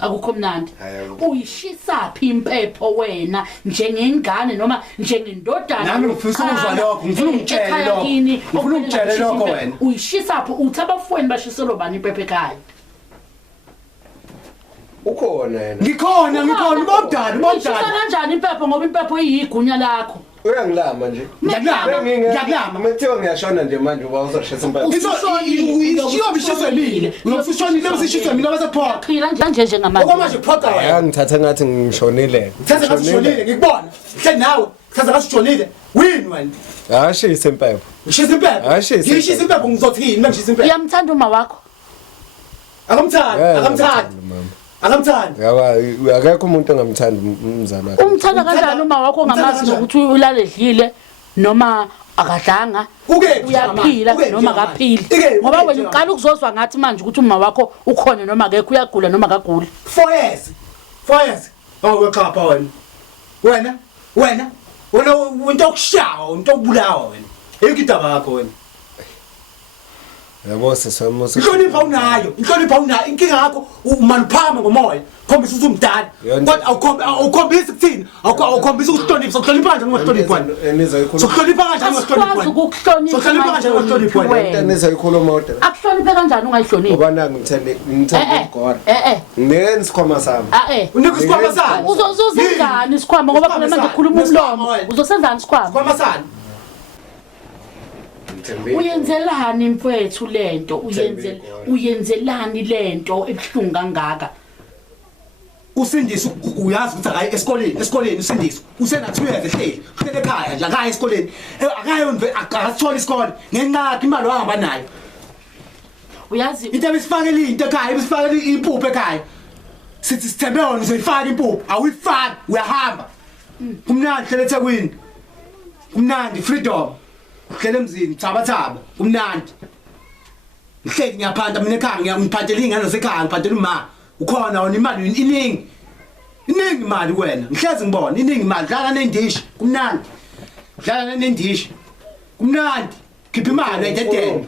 akukho mnandi uyishisa phi impepho wena njengengane noma njengendodana nami ngifisa ukuzwa lokho ngifuna ungitshele lokho wena uyishisa phi uthi abafweni bashiselo bani impepho ekhaya ukhona yena ngikhona bomdala uyishisa kanjani impepho ngoba impepho iyigunya lakho uyangilama nje ngiyakulama methiwa ngiyashona nje manje uba uzoshisa impepho uyofishonile besishisa mina basephoqa phila nje ngamanje okwamanje phoqa wena ngithatha ngathi ngishonile thatha ngathi ushonile ngikubona hle nawe thatha ngathi ushonile wini wena ashisa impepho ngishisa impepho ngishisa impepho ngizothini mangishisa impepho uyamthanda uma wakho akamthandi akekho umuntu ongamthanda umzali wakhe umthanda kanjani uma wakho ongamazi ukuthi ulaledlile noma akadlanga uyaphila noma akaphili ngoba wena uqala ukuzozwa ngathi manje ukuthi uma wakho ukhona noma akekho uyagula noma akaguli 4 years awukhapha wena into okushawa into okubulawa wena ekidaba yakho wena yabo sesamusa inhlonipha unayo inkinga yakho umaniphama ngomoya khombisa ukuthi umdala kodwa awukhombisi ukuthini awukhombisa ukuhlonipha sokuhlonipha kanjani ngokuhlonipha sokuhlonipha kanjani ngokuhlonipha enza ikhuluma kodwa akuhloniphe kanjani ungayihloniphi ngoba nangu ngithande ukugora ngeke isikhwama sami unika isikhwama sami uzosenzani isikhwama ngoba phela manje ukhuluma umlomo uzosenzani isikhwama sami uyenzelani mfethu lento uyenzelani lento ebhlungu kangaka uSindisi uyazi ukuthi akayi esikoleni uSindisi usena2 years ehleli ekhaya nje akayi esikoleni akayonve isikole ngenxa imali wahamba nayo uyazi into ebisifakele into ekhaya ebisifakele impuphu ekhaya sithi sithembe yona uzoyifaka impuphu awuyifaki uyahamba kumnandi hlele eThekwini kumnandi freedom hlele emzini thaba kumnandi ngihleki ngiyaphanda mina ekhaya ngiyangiphathela ingane zasekhaya ngiphathela uma ukhona wona imali iningi Iningi imali wena. Ngihlezi ngibona iningi imali. Dlala nendishi. Kumnandi. Dlala nendishi. Kumnandi. Khipha imali ayidedele.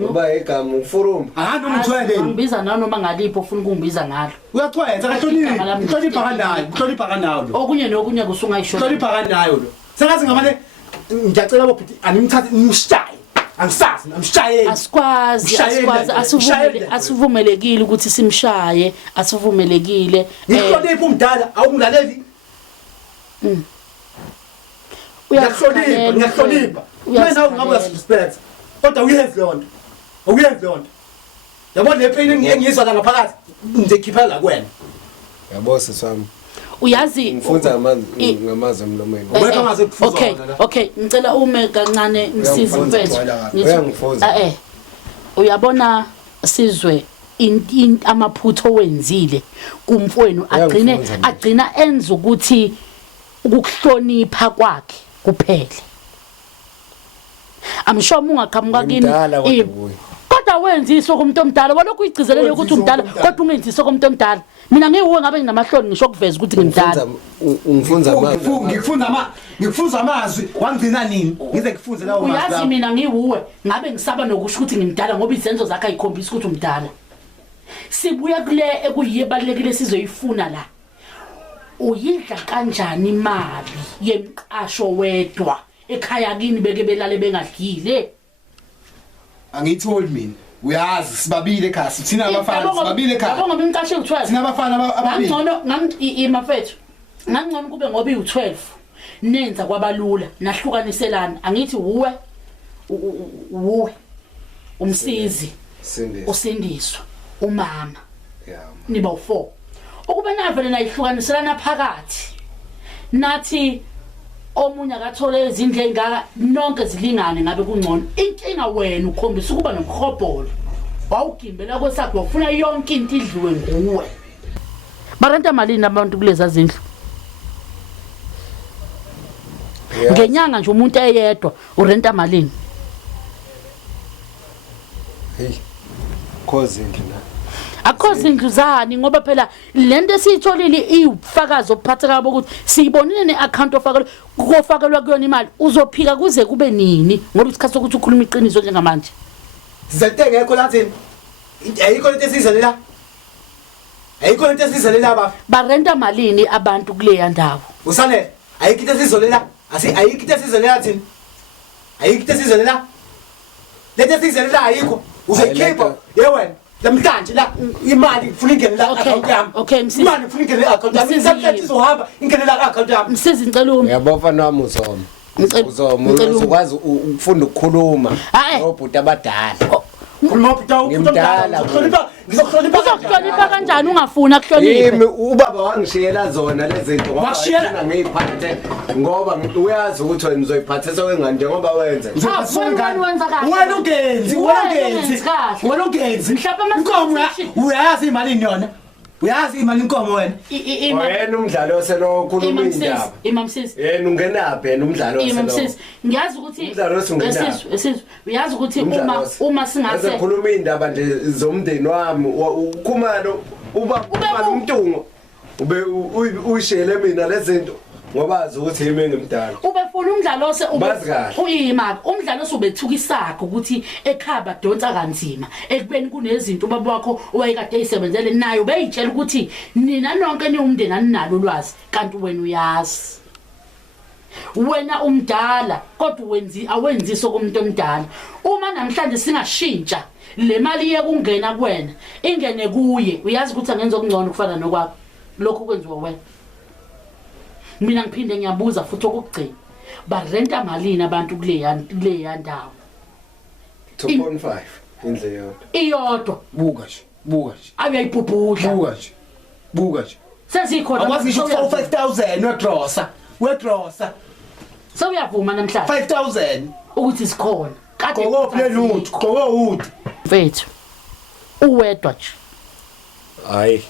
Ngoba igama uFuruma. Ahamba umthwele. Ngibiza nanoma ngalipho ufuna ukungibiza ngalo. Uyathwenza kahloniphi. Uhlonipha kanayo. Uhlonipha kanayo lo. Okunye nokunye kusungayisho. Uhlonipha kanayo lo. Sengathi ngamane ngiyacela bophiti animthathe nimshaye. Angisazi namshaye. Asikwazi asivumelekile ukuthi simshaye, asivumelekile. Ngihlonipha umdala awungilaleli. Uyahlonipha. Wena ungaba respect. Kodwa uyenze lonto. Awuyenze lonto. Yabona le pain engiyizwa la ngaphakathi ngikhipha la kuwena. Yabo sisami. Uyazi Ngifunda ngamazi emlomeni. Wena ngaze kufuza wona. Okay, ngicela ume kancane ngisize mfethu. Uyangifunza. Uyabona Sizwe amaphutho wenzile kumfowenu agcina enza ukuthi ukuhlonipha kwakhe kuphele. Amsho ungaqhamuka kini kodwa wenzisa kumuntu omdala walokhu uyigcizelele ukuthi umdala kodwa ungenzisa kumuntu omdala. Mina ngiwuwe ngabe nginamahloni ngisho kuveza ukuthi ngimdala. Ngifunza amazwi wangcina nini ngize ngifunze lawo mazwi. Uyazi mina ngiwuwe ngabe ngisaba nokusho ukuthi ngimdala ngoba izenzo zakhe ayikhombisa ukuthi umdala. Sibuya kule ekuyibalekile sizoyifuna la. Uyidla kanjani imali yemqasho wedwa ekhaya kini beke belale bengadlile? Angitholi mina. Uyazi sibabile ekhaya sithina abafana sibabile ekhaya. Yabonga bimqashe u12. Sina abafana ababili. Ngangcono imafethu. Ngangcono kube ngoba u12. Nenza kwabalula nahlukaniselana. Angithi uwe umsizi usindiswa umama. Niba u4. Ukuba navele nayihlukaniselana phakathi. Nathi omunye akathole izindle engaka nonke zilingane ngabe kungcono. Inkinga wena ukhombisa ukuba nomkhobholo. Wawugimbela kwesakho ufuna yonke into idliwe nguwe. Barenta malini abantu kuleza zindlu? Ngenyanga nje umuntu eyedwa urenta malini? Hey. Cause indlu na. Akhozi indlu zani ngoba phela lento esiyitholile iwufakazi ophatheka ukuthi siyibonile neaccount ofakelwa kuyona imali uzophika kuze kube nini ngoba isikhathi sokuthi ukhuluma iqiniso njengamanje. Sizathe ngekho lathini. Ayikho lento esizalela. Ayikho lento esizalela baba. Barenta malini abantu kule yandawo? Usanele ayikho into esizolela. Ayikho into esizolela thini. Ayikho into esizolela. Lento esizolela ayikho. Uzoyikhipha yewena. Lamhlanje la imali ufuna ingene la account yami. Okay msisi. Imali ufuna ingene la account yami. Msisi izohamba ingene la account yami. Msisi ngicela uma. Yabo mfana wami uzoma uzokwazi ukufunda ukukhuluma nobhuti abadala. Khuluma uzokuhlonipha kanjani ungafuna kuhlonipha? Yimi ubaba wangishiyela zona lezi zinto ngoba ngishiyela ngiyiphathe ngoba uyazi ukuthi wena uzoyiphathisa wengane njengoba wenza. Wena ungenzi. Inkomo uyazi imali yona. Uyazi imali inkomo wena. Wena umdlalo oselokhuluma indaba. Imamsisi. Yena ungenaphi yena umdlalo oselo? Imamsisi. Ngiyazi ukuthi esizwe uyazi ukuthi uma singase khuluma indaba nje zomndeni wami ukhumalo uba umntungo ube uyishele mina lezi zinto ngoba azi ukuthi yimi ngimdala. Ubefuna umdlalo uyimali umdlalo osubethuka isakho ukuthi ekhaba donsa kanzima ekubeni kunezinto ubaba wakho owayekade eyisebenzele nayo beyitshela ukuthi nina nonke niumndeni aninalo ulwazi kanti wena uyazi. Wena umdala kodwa awenzisi komuntu omdala. Uma namhlanje singashintsha le mali yekungena kuwena ingene kuye uyazi ukuthi angenza okungcono kufana nokwakho lokho kwenziwa wena. Mina ngiphinde ngiyabuza futhi okugcina barenta malini abantu kule yandawo? 2.5 indle yodwa. Iyodwa. Buka nje. Ayayibhubhudla. Buka nje. Sezikhona akwazi ngisho 5000 wedrosa. Sewuyavuma namhlanje 5000 ukuthi sikhona. Kade ngophele lutho, ngokuthi. Mfethu. Uwedwa nje. Hayi.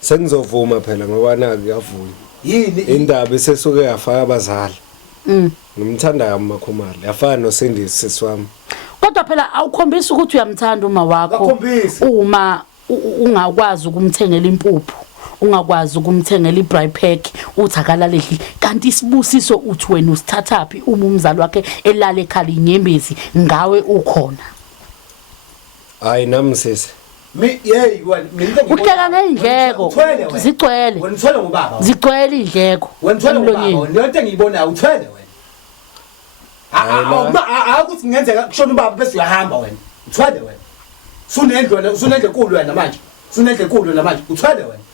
Sengizovuma phela ngoba naki yavuya. Yini indaba esesuke yafaka abazali. Ngimthanda kaMakhumalo. Yafana noSindisi sesiwami. Kodwa phela awukhombisa ukuthi uyamthanda uma wakho. Uma ungakwazi ukumthengela impuphu ungakwazi ukumthengela ibraai pack uthi akalaleli kanti isibusiso uthi wena usithathaphi uma umzali wakhe elala ekhala inyembezi ngawe ukhona hayi nami sisi hey mina uhleka ngeindleko zigcwele wena uthwele ngobaba zigcwele indleko wena uthwele ngobaba lento engiyibonayo uthwele wena akuthi ngenzeka kushona ubaba bese uyahamba wena uthwele wena sunendle enkulu wena manje uthwele wena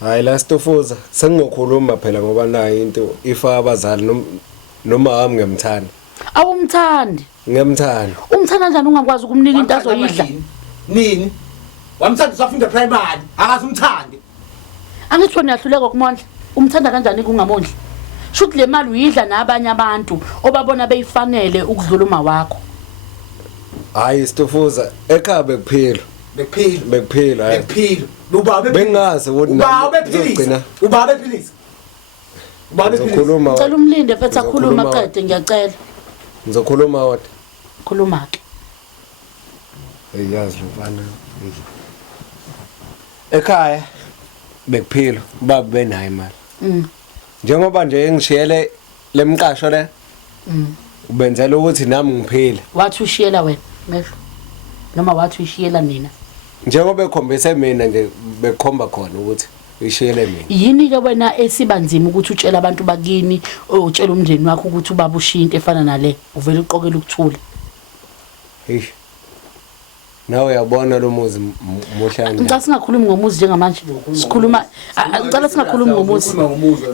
hayi la Stofuza sengizokhuluma phela ngoba nayo into ifa abazali noma wami ngemthanda awumthandi ngemthanda umthanda kanjani ungakwazi ukumnika into azoyidla nini wamthanda usafunda primary akazi umthande angithi wena uyahluleka ukumondla umthanda kanjani kungamondla shuthi le mali uyidla nabanye abantu obabona beyifanele ukudlula uma wakho hayi Stofuza ekhaya bekuphila hayi ubaba bengazi uzokhuluma cela umlinde mfethu akhuluma qede ngiyacela ngizokhuluma wona khuluma ke eyazi lobana ekhaya bekuphila baba benayo imali njengoba nje engishiyele lemqasho le ubenzela ukuthi nami ngiphile wathi ushiyela wena mehlo noma wathi ushiyela nina njengoba ekhombise mina nje bekhomba khona ukuthi uyishiyele mina yini ke wena esibanzima ukuthi utshela abantu bakini utshela umndeni wakho ukuthi ubaba ushiya into efana nale uvela uqokela ukuthula hey nawe uyabona lo muzi muhlanje ngicela singakhulumi ngomuzi njengamanje sikhuluma ngicela singakhulumi ngomuzi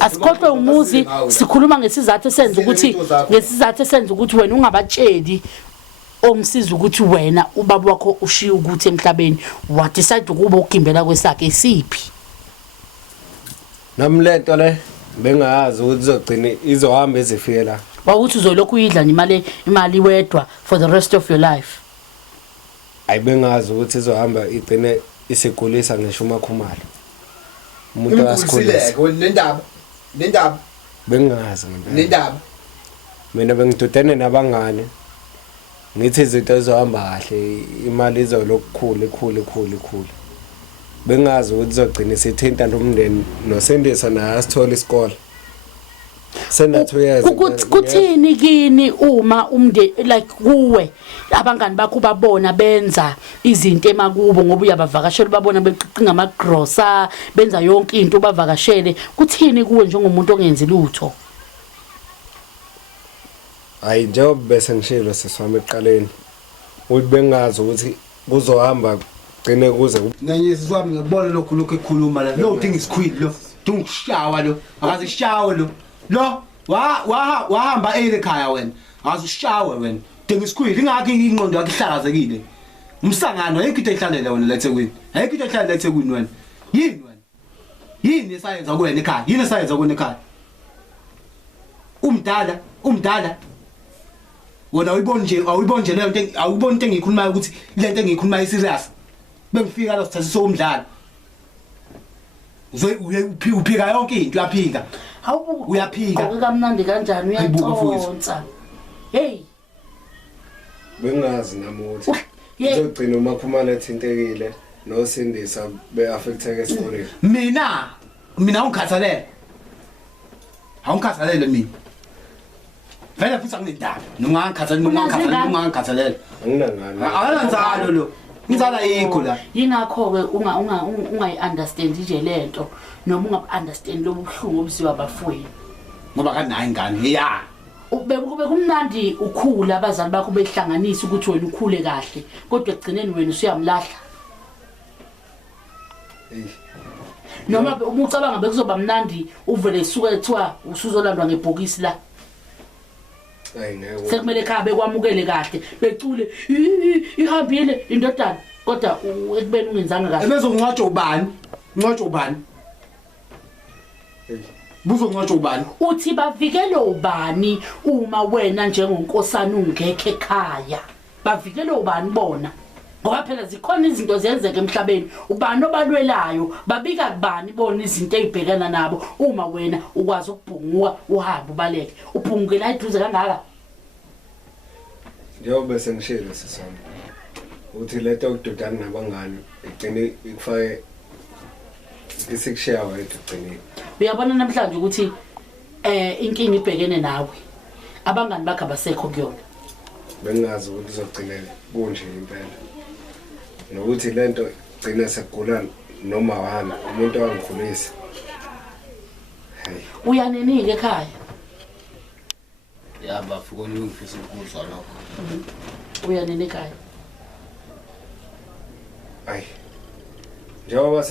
asikhohlwe umuzi sikhuluma ngesizathu esenza ukuthi wena ungabatsheli omsiza ukuthi wena ubaba wakho ushiye ukuthi emhlabeni wa decide ukuba ugimbela kwesakhe isiphi namlento le bengayazi ukuthi izogcina izohamba ezifike la wawuthi uzolokhu uyidla imali wedwa for the rest of your life ayibengazi ukuthi izohamba igcine isigulisa ngisho umakhumalo umuntu asikhulisa nendaba bengazi ngempela mina bengidudene nabangane ngithi izinto ezohamba kahle imali izolokukhulu bengazi ukuthi izogcina sithinta nomndeni nosendisa naye asithola isikole senathu yazi kuthini kini uma umndeni like kuwe abangani bakho babona benza izinto emakubo ngoba uyabavakashela babona beqiqinga amagrosa benza yonke into bavakashele kuthini kuwe njengomuntu ongenzi lutho hayi njengoba bese ngishilo sesami eqaleni uthi bengazi ukuthi kuzohamba gcine kuze nanye siswami ngibona lokho ekhuluma la lo thing is quit lo dungishawa lo akaze shawe lo wahamba ekhaya wena azushawe wena dinga isikhwili ingakho ingqondo yakhe ihlakazekile umsangano ayikho into ehlalele wena la eThekwini ayikho into ehlalele eThekwini wena yini esayenza kuwena ekhaya yini esayenza kuwena ekhaya umdala wona awuyiboni nje le nto awuboni into engiyikhulumayo ukuthi le nto engiyikhulumayo serious bengifika la sithatha somdlalo uphika yonke into uyaphika uyaphika kamnandi kanjani uyaconsa hey bengazi namuthi izogcina umakhumalo ethintekile nosindisa beaffecteke esikoleni mina ungikhathalele awungikhathalele mina vele futhi anginendaba noma ungangikhathalele anginangani akananzalo lo ngizala yikho la yingakho ke ungayi-understand nje lento noma ungabu-understand lobuhlungu obuziwa abafweni ngoba kanayo ingane ya kube kumnandi ukhula abazali bakho behlanganisa ukuthi wena ukhule kahle kodwa egcineni wena usuyamlahla noma ubucabanga bekuzoba mnandi uvele isuka ethiwa usuzolandwa ngebhokisi la sekumele ekhaya bekwamukele kahle becule ihambile indodana kodwa ekubeni ungenzanga kahle ebezongcwatshwa ubani buzongcwatshwa ubani uthi bavikele ubani uma wena njengonkosana ungekho ekhaya bavikele ubani bona ngoba phela zikhona izinto ziyenzeka emhlabeni ubani obalwelayo babika kubani bona izinto ezibhekana nabo uma wena ukwazi ukubhunguka uhambe ubaleke ubhungukela eduze kangaka njengoba sengishilo sisami uthi lento okududana nabangani igcine ikufake ngisikushiya wethu ugcinile. Uyabona namhlanje ukuthi inkingi ibhekene nawe. Abangani bakhe abasekho kuyona. Bengazi ukuthi izogcina kunje impela. Nokuthi lento gcina sekugula noma wami umuntu owangikhulisa. Hey. Uyanenike ekhaya. Ya bafika ngifisa ukuzwa lokho. Uyanene ekhaya. Ay. Njengoba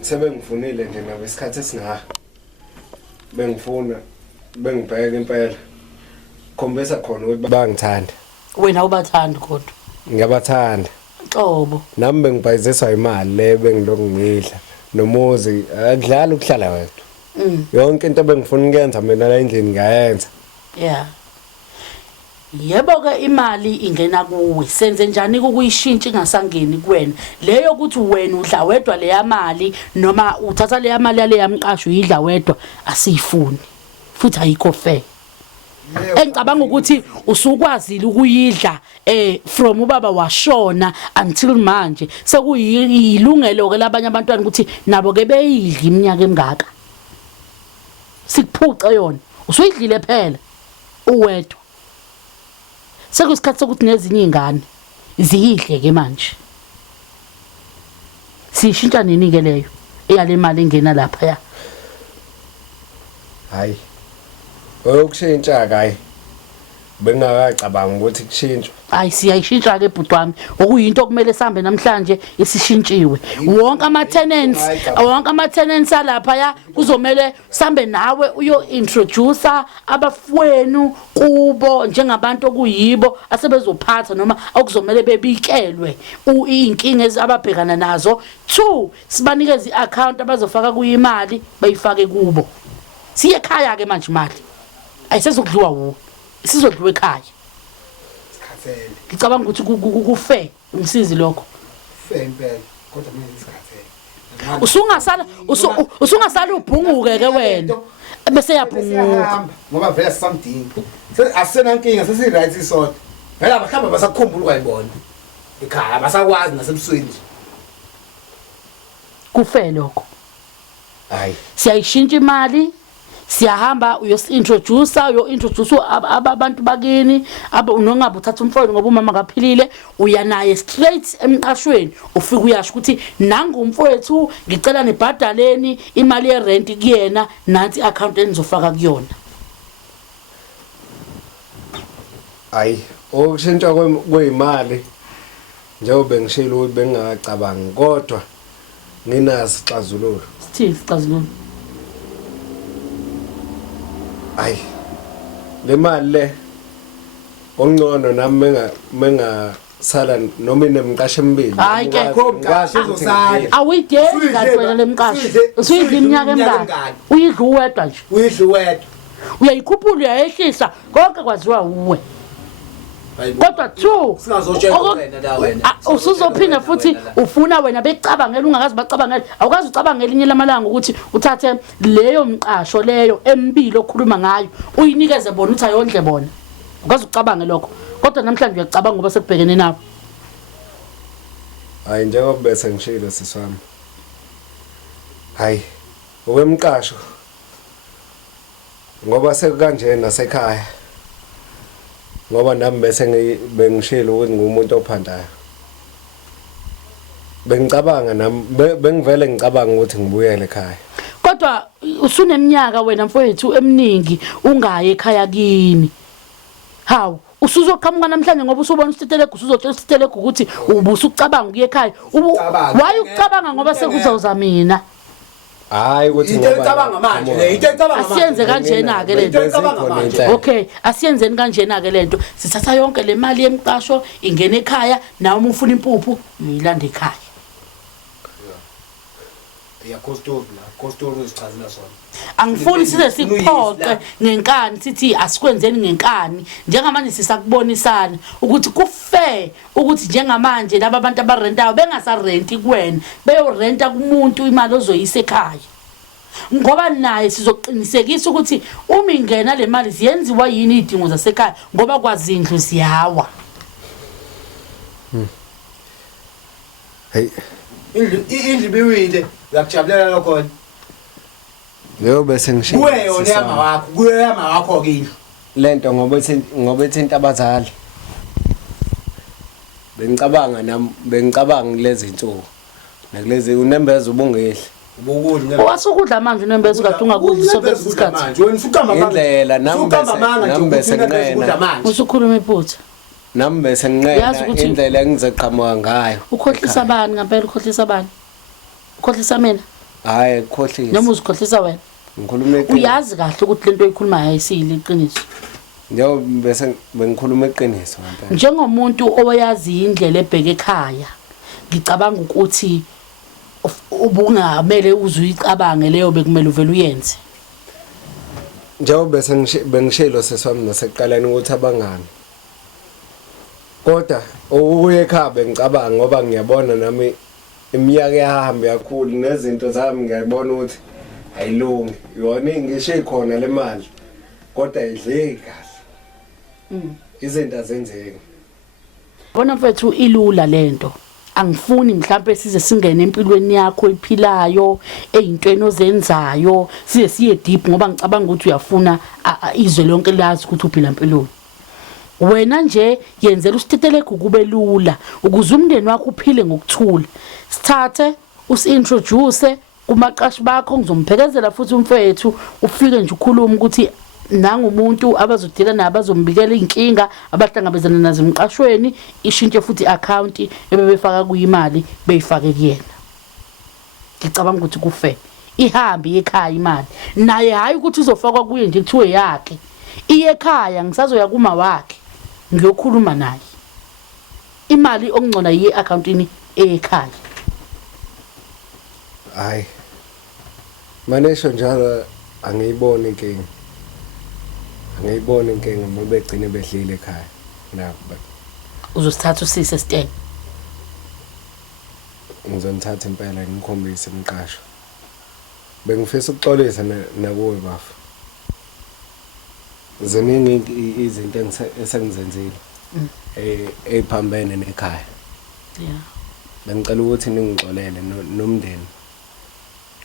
sebengifunile nje nawe isikhathi esingaha. Bengifuna bengibheka impela. Khombisa khona ukuthi bangithanda. Wena ubathanda kodwa. Ngiyabathanda. Xobo. Nami bengibhayiziswa imali le bengiloko ngidla. Nomuzi akudlala ukuhlala wedwa. Yonke into bengifuna ukuyenza mina la endlini ngayenza. Yeah. Yebo ke imali ingena kuwe. Senze njani ukuyishintsha ingasangeni kuwena. Leyo ukuthi wena udla wedwa leya mali noma uthatha leya mali yale yamqasho uyidla wedwa asiyifuni. Futhi ayikho fair. Engicabanga ukuthi usukwazile ukuyidla from ubaba washona until manje sekuyilungelo ke labanye abantwana ukuthi nabo ke beyidla iminyaka emingaka. Sikuphuca yona. Usuyidlile phela uwedwa. Sekuyisikhathi sokuthi nezinye izingane ziyidle ke manje. Sishintsha nini ke leyo eyale mali engena lapha ya? Hayi. Okushintsha kayi. Bengakacabanga ukuthi kushintshwe. Hayi siyayishintsha ke bhuti wami. Okuyinto kumele sihambe namhlanje isishintshiwe. Wonke ama tenants alapha ya kuzomela sihambe nawe uyo introducer abafowenu kubo njengabantu okuyibo asebezophatha noma okuzomela bebikelwe inkinga ezababhekana nazo. 2 sibanikeza iaccount abazofaka kuyimali bayifake kubo. Siye ekhaya ke manje imali. Ayisezokudliwa wo. Isizodliwa ekhaya. Sikhathele. Ngicabanga ukuthi kufe umsizi lokho. Fe impela kodwa mina isikhathele. Usungasala ubhunguke ke wena. Bese yabhunguka. Ngoba vele sisamdinga. Asena inkinga sesi right isodwa. Vela abahlamba basakukhumbula ukuyibona. Ekhaya basakwazi nasebusweni. Kufe lokho. Hayi. Siyayishintsha imali. Siyahamba uyo introduce abantu bakini unongabe uthatha umfowenu ngoba umama kaphilile uyanaye straight emqashweni ufika uyasho ukuthi nangu umfowethu ngicela nibhadaleni imali ye rent kuyena nansi account enizofaka kuyona. Hayi, okushintsha kwemali njengoba ngishilo ukuthi bengakacabangi kodwa nginazi isixazululo. Sithini isixazululo? Ay. Le mali le ongcono nami menga sala noma inemqasho emibili. Hayi ke uzosala. Awuyideli ngathwela lemqasho. Usuyidla iminyaka emingaka. Uyidla uwedwa nje. Uyidla uwedwa. Uyayikhuphula uyayehlisa konke kwaziwa uwe. Kodwa 2 singazotshela wena la wena. Usuzophinda futhi ufuna wena becabangela ungakazi bacabangela. Awukazi ucabangela inye lamalanga ukuthi uthathe leyo mqasho leyo emibili okhuluma ngayo uyinikeze bona uthi ayondle bona. Ukazi ucabanga lokho. Kodwa namhlanje uyacabanga ngoba sekubhekene nawo. Hayi njengoba bese ngishilo siswami. Hayi. Okwemqasho. Ngoba sekanje nasekhaya. Ngoba nami bese bengishilo ukuthi ngumuntu ophandayo. Bengicabanga nami bengivele ngicabanga ukuthi ngibuyele ekhaya. Kodwa usuneminyaka wena mfowethu eminingi ungaye ekhaya kini. Hawu usuzoqhamuka namhlanje ngoba usubona usithelego usuzotshela usithelego ukuthi ubusucabanga ukuye ekhaya. Why ucabanga ngoba sekuzawuza mina? Hayi ukuthi ngoba into ecabanga manje le into ecabanga manje asiyenze kanjena ke lento. Okay, asiyenzeni kanjena ke lento. Sithatha yonke le mali yemqasho ingena ekhaya nawe uma ufuna impuphu uyilanda ekhaya. Kostoro isichazela sona. Angifuni size siphoqe ngenkani sithi asikwenzeni ngenkani njengamanje sisakubonisana ukuthi kufair ukuthi njengamanje laba abantu abarentayo bengasarenti kuwena beyorenta kumuntu imali ozoyisa ekhaya ngoba naye sizoqinisekisa ukuthi uma ingena le mali ziyenziwa yini idingo zasekhaya ngoba kwazindlu ziyawa. Hey indlu biwile uyakujabulela lokho leyo bese ngishilo kuwe yona yama wakho kuwe yama wakho ke indlu lento ngoba ethinta abazali bengicabanga lezi insuku nakulezi unembeza ubungehli ubukudla Wasukudla manje unembeza kade ungakudli sonke isikhathi. manje wena usuqamba indlela nami bese nginqena Usukhuluma iphutha. nami bese Yazi nginqena ukuthi- indlela engizeqhamuka ngayo Ukhohlisa bani ngempela ukhohlisa bani? Ukhohlisa mina hayi ukhohlisa noma uzikhohlisa wena? ngikhuluma iqiniso Uyazi kahle ukuthi lento oyikhulumayo ayisile iqiniso. njengoba bese bengikhuluma iqiniso ngempela Njengomuntu owayazi indlela ebheke ekhaya, ngicabanga ukuthi ubungamele uzuyicabange leyo bekumele uvele uyenze. njengoba bese bengishilo seswami nasekuqaleni ukuthi abangani kodwa ukuye ekhaya bengicabanga ngoba ngiyabona nami iminyaka yahamba yakhulu nezinto zami ngiyabona ukuthi ayilungi yona ngisho ikhona le mali kodwa ayidleki kahle izinto azenzeki Bona mfethu ilula lento. Angifuni mhlambe size singene empilweni yakho ephilayo, ezintweni ozenzayo, size siye deep ngoba ngicabanga ukuthi uyafuna izwe lonke lazi ukuthi uphila empilweni. Wena nje yenzela usithetele kube lula ukuze umndeni wakho uphile ngokuthula. Sithathe usintroduce kumaqashi bakho ngizomphelekezela futhi umfethu ufike nje ukhuluma ukuthi nangumuntu abazodila nabazombikela inkinga abahlangabezana nazo emqashweni ishintshe futhi account ebebefaka kuyimali beyifake kuyena. Ngicabanga ukuthi kufe ihambe ekhaya imali naye hayi ukuthi uzofakwa kuye nje kuthiwe yakhe iye ekhaya ngisazoya kuma wakhe ngiyokhuluma naye imali okungcona yiye accountini ekhaya. hayi manesho njalo angiyiboni inkinga ngoba begcine bedlile ekhaya nabo Uzosithatha usise Stan. ngizonithatha impela ngikhombise umqasho bengifisa ukuxolisa nakuwe bafu ziningi izinto esengizenzile ephambene nekhaya Yeah. bengicela ukuthi ningixolele nomndeni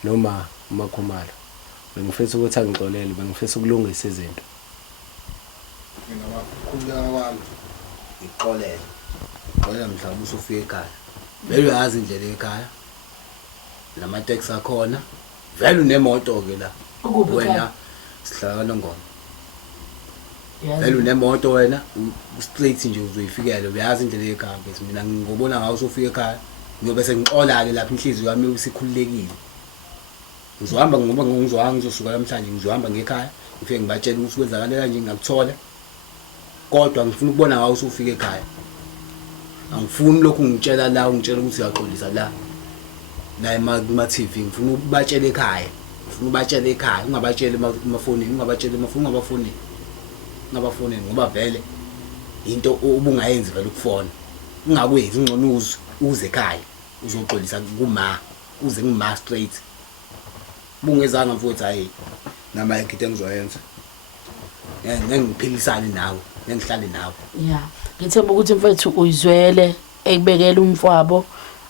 noma umakhumalo bengifisa ukuthi angixolele bengifisa ukulungisa izinto mina wakhuluma wami ngixolele ngoba mhlawumbe usufika ekhaya vele uyazi indlela ekhaya lama taxi akhona vele unemoto ke la Ukuphi ekhaya? wena sihlala ngoma Yeah. vele unemoto wena straight nje uzoyifikela uyazi indlela ekhaya bese mina ngibona ngawo usufika ekhaya ngiyobe sengixola ke lapha inhliziyo yami usikhululekile ngizohamba ngoba ngizosuka namhlanje ngizohamba ngekhaya ngifike ngibatshela ukuthi kwenzakala kanje ngakuthola kodwa ngifuna ukubona ngawo usufika ekhaya angifuni lokhu ngitshela la ungitshela ukuthi uyaxolisa la ema TV ngifuna ukubatshela ekhaya ungabatshela emafonini ungabafonini ngoba vele into ubungayenzi vele ukufona ungakwenzi ngcono uze ekhaya uzoxolisa uze ngima straight bungezanga mfowethu hayi nama ikithe ngizoyenza ngengiphilisane nawe ngihlale nawe. Yeah. Ngithemba ukuthi mfethu uyizwele ekubekela umfwabo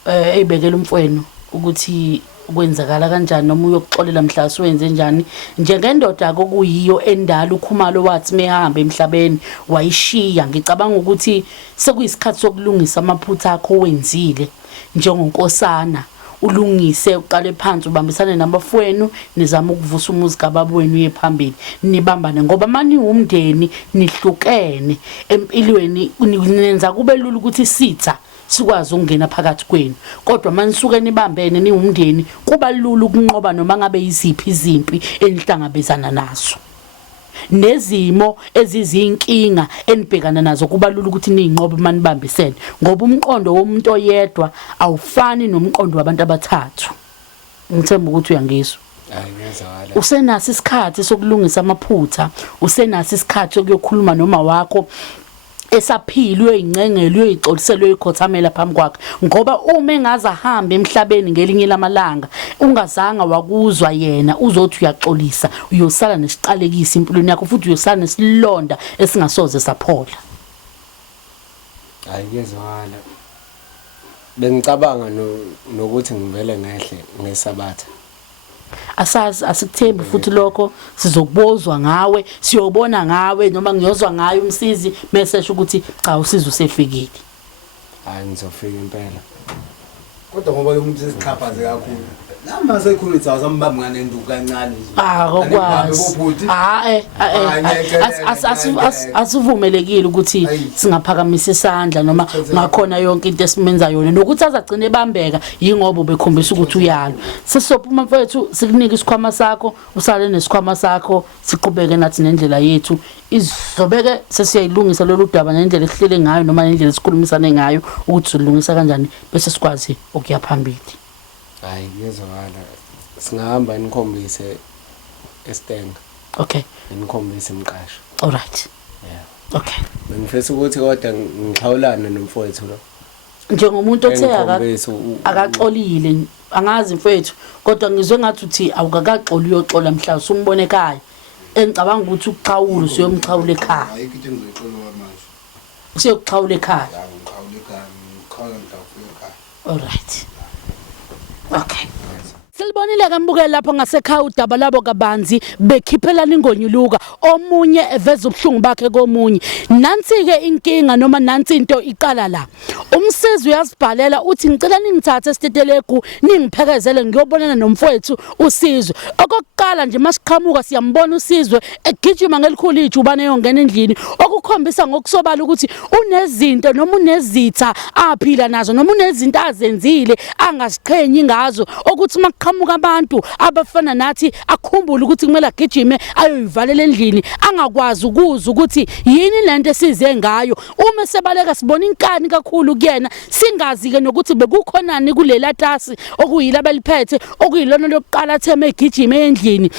eyibekela umfwenu ukuthi kwenzakala kanjani noma uyokuxolela mhla siwenze njani njengendoda kokuyiyo endala ukhumalo wathi mehamba emhlabeni wayishiya. Ngicabanga ukuthi sekuyisikhathi sokulungisa amaphutha akho wenzile njengonkosana ulungise uqale phansi ubambisane nabafowenu nizama ukuvusa umuzi kababa wenu yephambili nibambane ngoba mani umndeni nihlukene empilweni nenza kube lula ukuthi sitha sikwazi ukungena phakathi kwenu kodwa manisuke nibambene niwumndeni kuba lula ukunqoba noma ngabe iziphi izimpi enihlangabezana nazo nezimo ezizinkinga enibhekana nazo kuba lula ukuthi ninqobe manibambisene ngoba umqondo womuntu oyedwa awufani nomqondo wabantu abathathu. Ngithemba ukuthi uyangizwa. hayi ngiyazwala Usenaso isikhathi sokulungisa amaphutha, usenaso isikhathi sokuyokhuluma noma wakho esaphilwe ingcengelo uyixoliselwe ikhothamela phambi kwakhe ngoba uma engaza hamba emhlabeni ngelinye lamalanga ungazanga wakuzwa yena uzothi uyaxolisa uyosala nesiqalekisi empilweni yakho futhi uyosala nesilonda esingasoze saphola. hayi ngiyazwala bengicabanga nokuthi ngivele ngehle ngesabatha. Asazi asikuthembi futhi lokho sizokubozwa ngawe siyobona ngawe noma ngiyozwa ngayo umsizi message ukuthi cha usizo usefikile. Hayi ngizofika impela. Kodwa ngoba lo muntu sesichaphaze kakhulu. Nama security awuzambamba nganenduku kancane nje. Kokwazi. Asivumelekile ukuthi singaphakamisa isandla noma ngakhona yonke into esimenza yona nokuthi azagcina ebambeka yingoba bekhombisa ukuthi uyalo. Sisophuma mfethu sikunika isikhwama sakho usale nesikhwama sakho siqhubeke nathi nendlela yethu izobeke sesiyayilungisa lolu daba nendlela esihlele ngayo noma nendlela esikhulumisane ngayo ukuthi silungisa kanjani bese sikwazi ukuya phambili. Hayi ngizokala singahamba nikhombise eStenga. Okay. Nikhombise imqasho. All right. Yeah. Okay. Bengifisa ukuthi kodwa ngixhawulane nomfowethu lo. Njengomuntu othe akaxolile angazi mfethu kodwa ngizwe ngathi uthi awukakaxoli uyoxola mhla usumbone ekhaya. Engicabanga ukuthi uqhawula usiyomxhawula ekhaya. Ayikho into engizoyixola manje. Usiyoxhawula ekhaya. Ya ngiqhawula ekhaya, ngiqhawula mhlawumbe ekhaya. All right. Okay. Silibonile ke mbukeli lapho ngasekhaya udaba labo kabanzi bekhiphelana ingonyuluka omunye eveza ubhlungu bakhe komunye nansi ke inkinga noma nansi into iqala la umsizi uyasibhalela uthi ngicela ningithathe esitetelegu ningiphekezele ngiyobonana nomfowethu usizwe okokuqala nje masiqhamuka siyambona usizwe egijima ngelikhulu ijubane yongena endlini okukhombisa ngokusobala ukuthi unezinto noma unezitha aphila nazo noma unezinto azenzile angasiqhenyi ngazo ukuthi qhamuka abantu abafana nathi akhumbule ukuthi kumele agijime ayoyivalela endlini angakwazi ukuzwa ukuthi yini lento esize ngayo uma sebaleka sibona inkani kakhulu kuyena singazi ke nokuthi bekukhonani kulela tasi okuyila beliphethe okuyilona lokuqala theme egijime endlini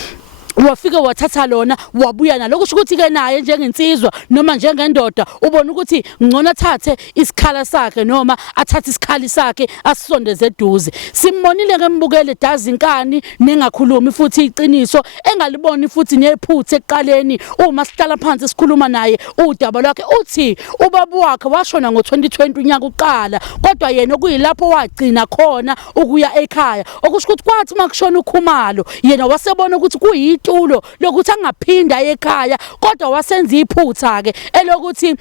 wafika wathatha lona wabuya nalo kusho ukuthi ke naye njengensizwa noma njengendoda ubona ukuthi ngcono athathe isikhala sakhe noma athathe isikhali sakhe asisondeze eduze simbonile ke mbukele dazi inkani ningakhulumi futhi iqiniso engaliboni futhi nephuthe eqaleni uma sihlala phansi sikhuluma naye udaba lwakhe uthi ubaba wakhe washona ngo2020 unyaka uqala kodwa yena okuyilapho wagcina khona ukuya ekhaya okusho ukuthi kwathi makushona uKhumalo yena wasebona ukuthi kuyi tulo lokuthi angaphinda ekhaya kodwa wasenza iphutha ke elokuthi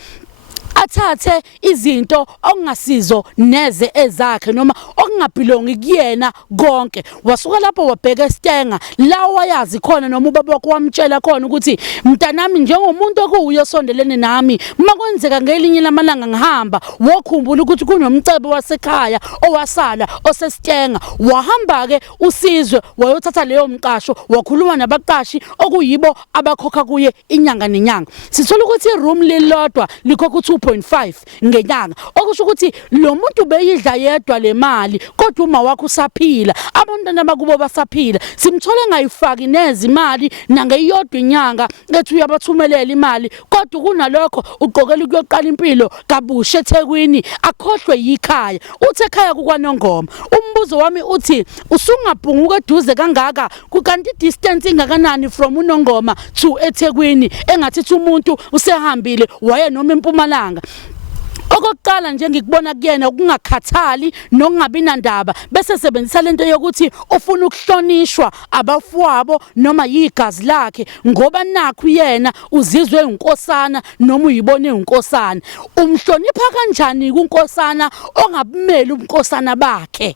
athathe izinto okungasizo neze ezakhe noma okungabhilongi kuyena konke wasuka lapho wabheka eStenga la wayazi khona noma ubaba wakhe wamtshela khona ukuthi mntanami njengomuntu okuyo osondelene nami makwenzeka ngelinye lamalanga ngihamba wokhumbula ukuthi kunomcebo wasekhaya owasala oseStenga wahamba ke usizwe wayothatha leyo mqasho wakhuluma nabaqashi okuyibo abakhokha kuye inyanga nenyanga sithola ukuthi iroom lilodwa likhokha 2.5 ngenyanga okusho ukuthi lo muntu beyidla yedwa le mali kodwa uma wakhe usaphila abantwana bakubo basaphila simthole ngayifaki nezi imali nangeyodwa inyanga ethi uyabathumelela imali kodwa kunalokho uqokela ukuyoqala impilo kabusha eThekwini akhohlwe yikhaya uthi ekhaya kukwaNongoma umbuzo wami uthi usungabhunguka eduze kangaka kukanti distance ingakanani from uNongoma to eThekwini engathi umuntu usehambile waye noma eMpumalanga okokuqala nje ngikubona kuyena ukungakhathali nokungabi nandaba bese sebenzisa lento yokuthi ufuna ukuhlonishwa abafowabo noma yigazi lakhe ngoba nakho yena uzizwe unkosana noma uyibone unkosana umhlonipha kanjani kunkosana ongabumeli unkosana bakhe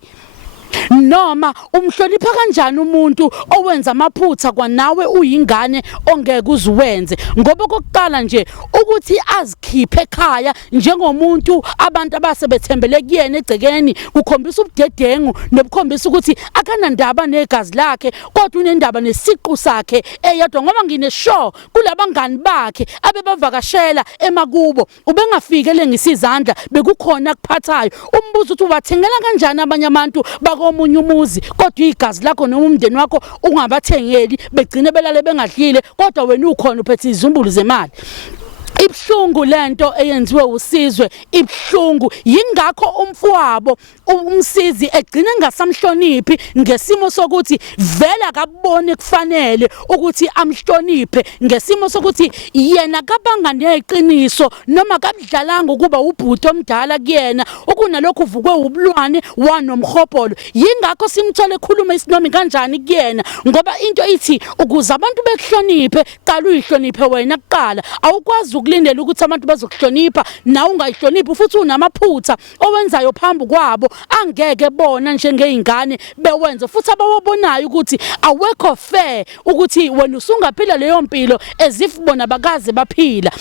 noma umhlonipha kanjani umuntu owenza amaphutha kwanawe uyingane ongeke uzuwenze ngoba kokuqala nje ukuthi azikhiphe ekhaya njengomuntu abantu abasebethembele kuyena egcekeni kukhombisa ubudedengu nobukhombisa ukuthi akanandaba negazi lakhe kodwa unendaba nesiqu sakhe eyedwa ngoba ngineshow kulabangani bakhe abebavakashela emakubo ubengafikele ngisizandla bekukhona kuphathayo umbuzo uthi ubathengela kanjani abanye abantu komunye umuzi kodwa igazi lakho noma umndeni wakho ungabathengeli begcine belale bengadlile kodwa wena ukhona uphethe izumbulu zemali ibhlungu lento eyenziwe usizwe ibhlungu yingakho umfowabo umsizi egcina ngasamhloniphi ngesimo sokuthi vela akabone kufanele ukuthi amhloniphe ngesimo sokuthi yena kabanga neqiniso noma kabudlalanga ukuba ubhuti omdala kuyena ukunalokho uvukwe ubulwane wanomkhopolo yingakho simthole ekhuluma isinomi kanjani kuyena ngoba into ithi ukuze abantu bekuhloniphe qala uyihloniphe wena kuqala awukwazi ukulindela ukuthi abantu bazokuhlonipha nawe ungayihloniphi futhi unamaphutha owenzayo phambi kwabo angeke bona njengeyingane bewenze futhi abawabonayo ukuthi awekho fair ukuthi wena usungaphila leyo mpilo as if bona bakaze baphila.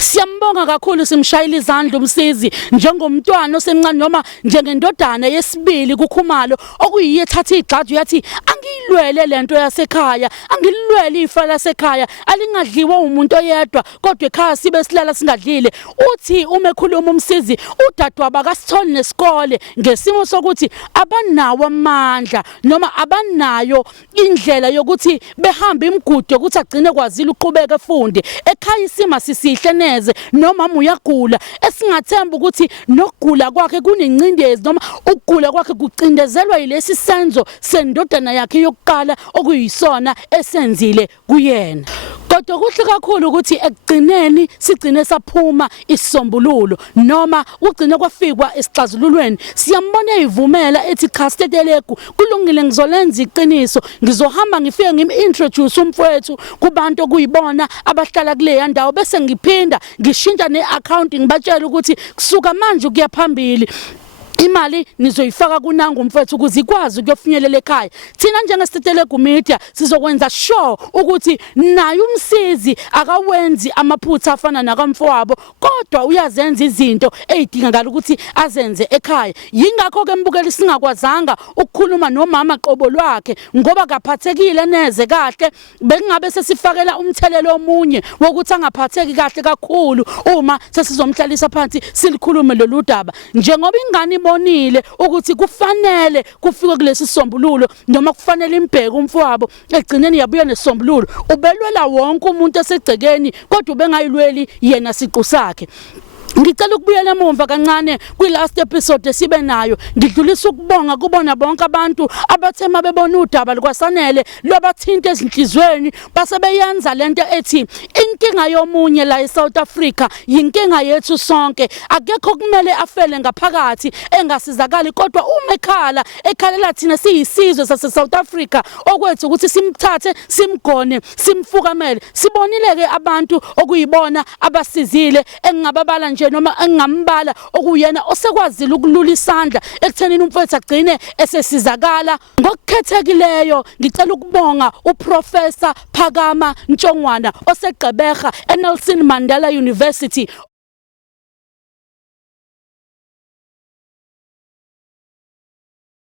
Siyambonga kakhulu simshayile izandla umsizi njengomntwana osemncane noma njengendodana yesibili kuKhumalo okuyiye ethatha igxaju yathi angiyilwele lento yasekhaya angilwele ifa lasekhaya alingadliwa umuntu oyedwa kodwa ekhaya sibe silala singadlile uthi uma ekhuluma umsizi udadwa bakasitholi nesikole ngesimo sokuthi abanawo amandla noma abanayo indlela yokuthi behamba imigudu ukuthi agcine kwazile uqhubeka efunde ekhaya isima sisihle neze noma uyagula esingathemba ukuthi nokugula kwakhe kunencindezi noma ukugula kwakhe kucindezelwa yilesi senzo sendodana yakhe yokuqala okuyisona esenzile kuyena. Kodwa kuhle kakhulu ukuthi ekugcineni sigcine saphuma isisombululo noma ugcine kwafikwa esixazululweni siyambona ivumela ethi cha Stetelegu kulungile ngizolenza iqiniso ngizohamba ngifike ngim-introduce umfowethu kubantu okuyibona abahlala kuleya ndawo bese ngiphinda ngishintsha ne-account ngibatshela ukuthi kusuka manje ukuya phambili imali nizoyifaka kunanga mfethu ukuze ikwazi ukuyofinyelela ekhaya. Thina njengeStetelegu Media sizokwenza sure ukuthi naye umsizi akawenzi amaphutha afana nakamfowabo kodwa uyazenza izinto ezidingakala ukuthi azenze ekhaya. Yingakho ke mbukeli singakwazanga ukukhuluma nomama qobo lwakhe ngoba kaphathekile neze kahle bengabe sesifakela umthelelo omunye wokuthi angaphatheki kahle kakhulu uma sesizomhlalisa phansi silikhulume lolu daba njengoba ingane bonile ukuthi kufanele kufike kulesi sombululo noma kufanele imbheke umfowabo egcineni yabuya nesombululo ubelwela wonke umuntu esegcekeni kodwa ubengayilweli yena siqu sakhe. Ngicela ukubuyela emuva kancane kwi-last episode esibe nayo ngidlulisa ukubonga kubona bonke abantu abathema bebona udaba likwasanele lwabathinta ezinhlizweni basebeyenza lento ethi inkinga yomunye la eSouth Africa yinkinga yethu sonke akekho kumele afele ngaphakathi engasizakali kodwa uma ekhalela thina siyisizwe sase-South Africa okwethu ukuthi simthathe simgone simfukamele sibonile-ke abantu okuyibona abasizile engingababala nje noma engingambala okuyena osekwazile ukulula isandla ekuthenini umfowethu agcine esesizakala ngokukhethekileyo. Ngicela ukubonga uProfessor Phakama Ntshongwana osegqeberha eNelson Mandela University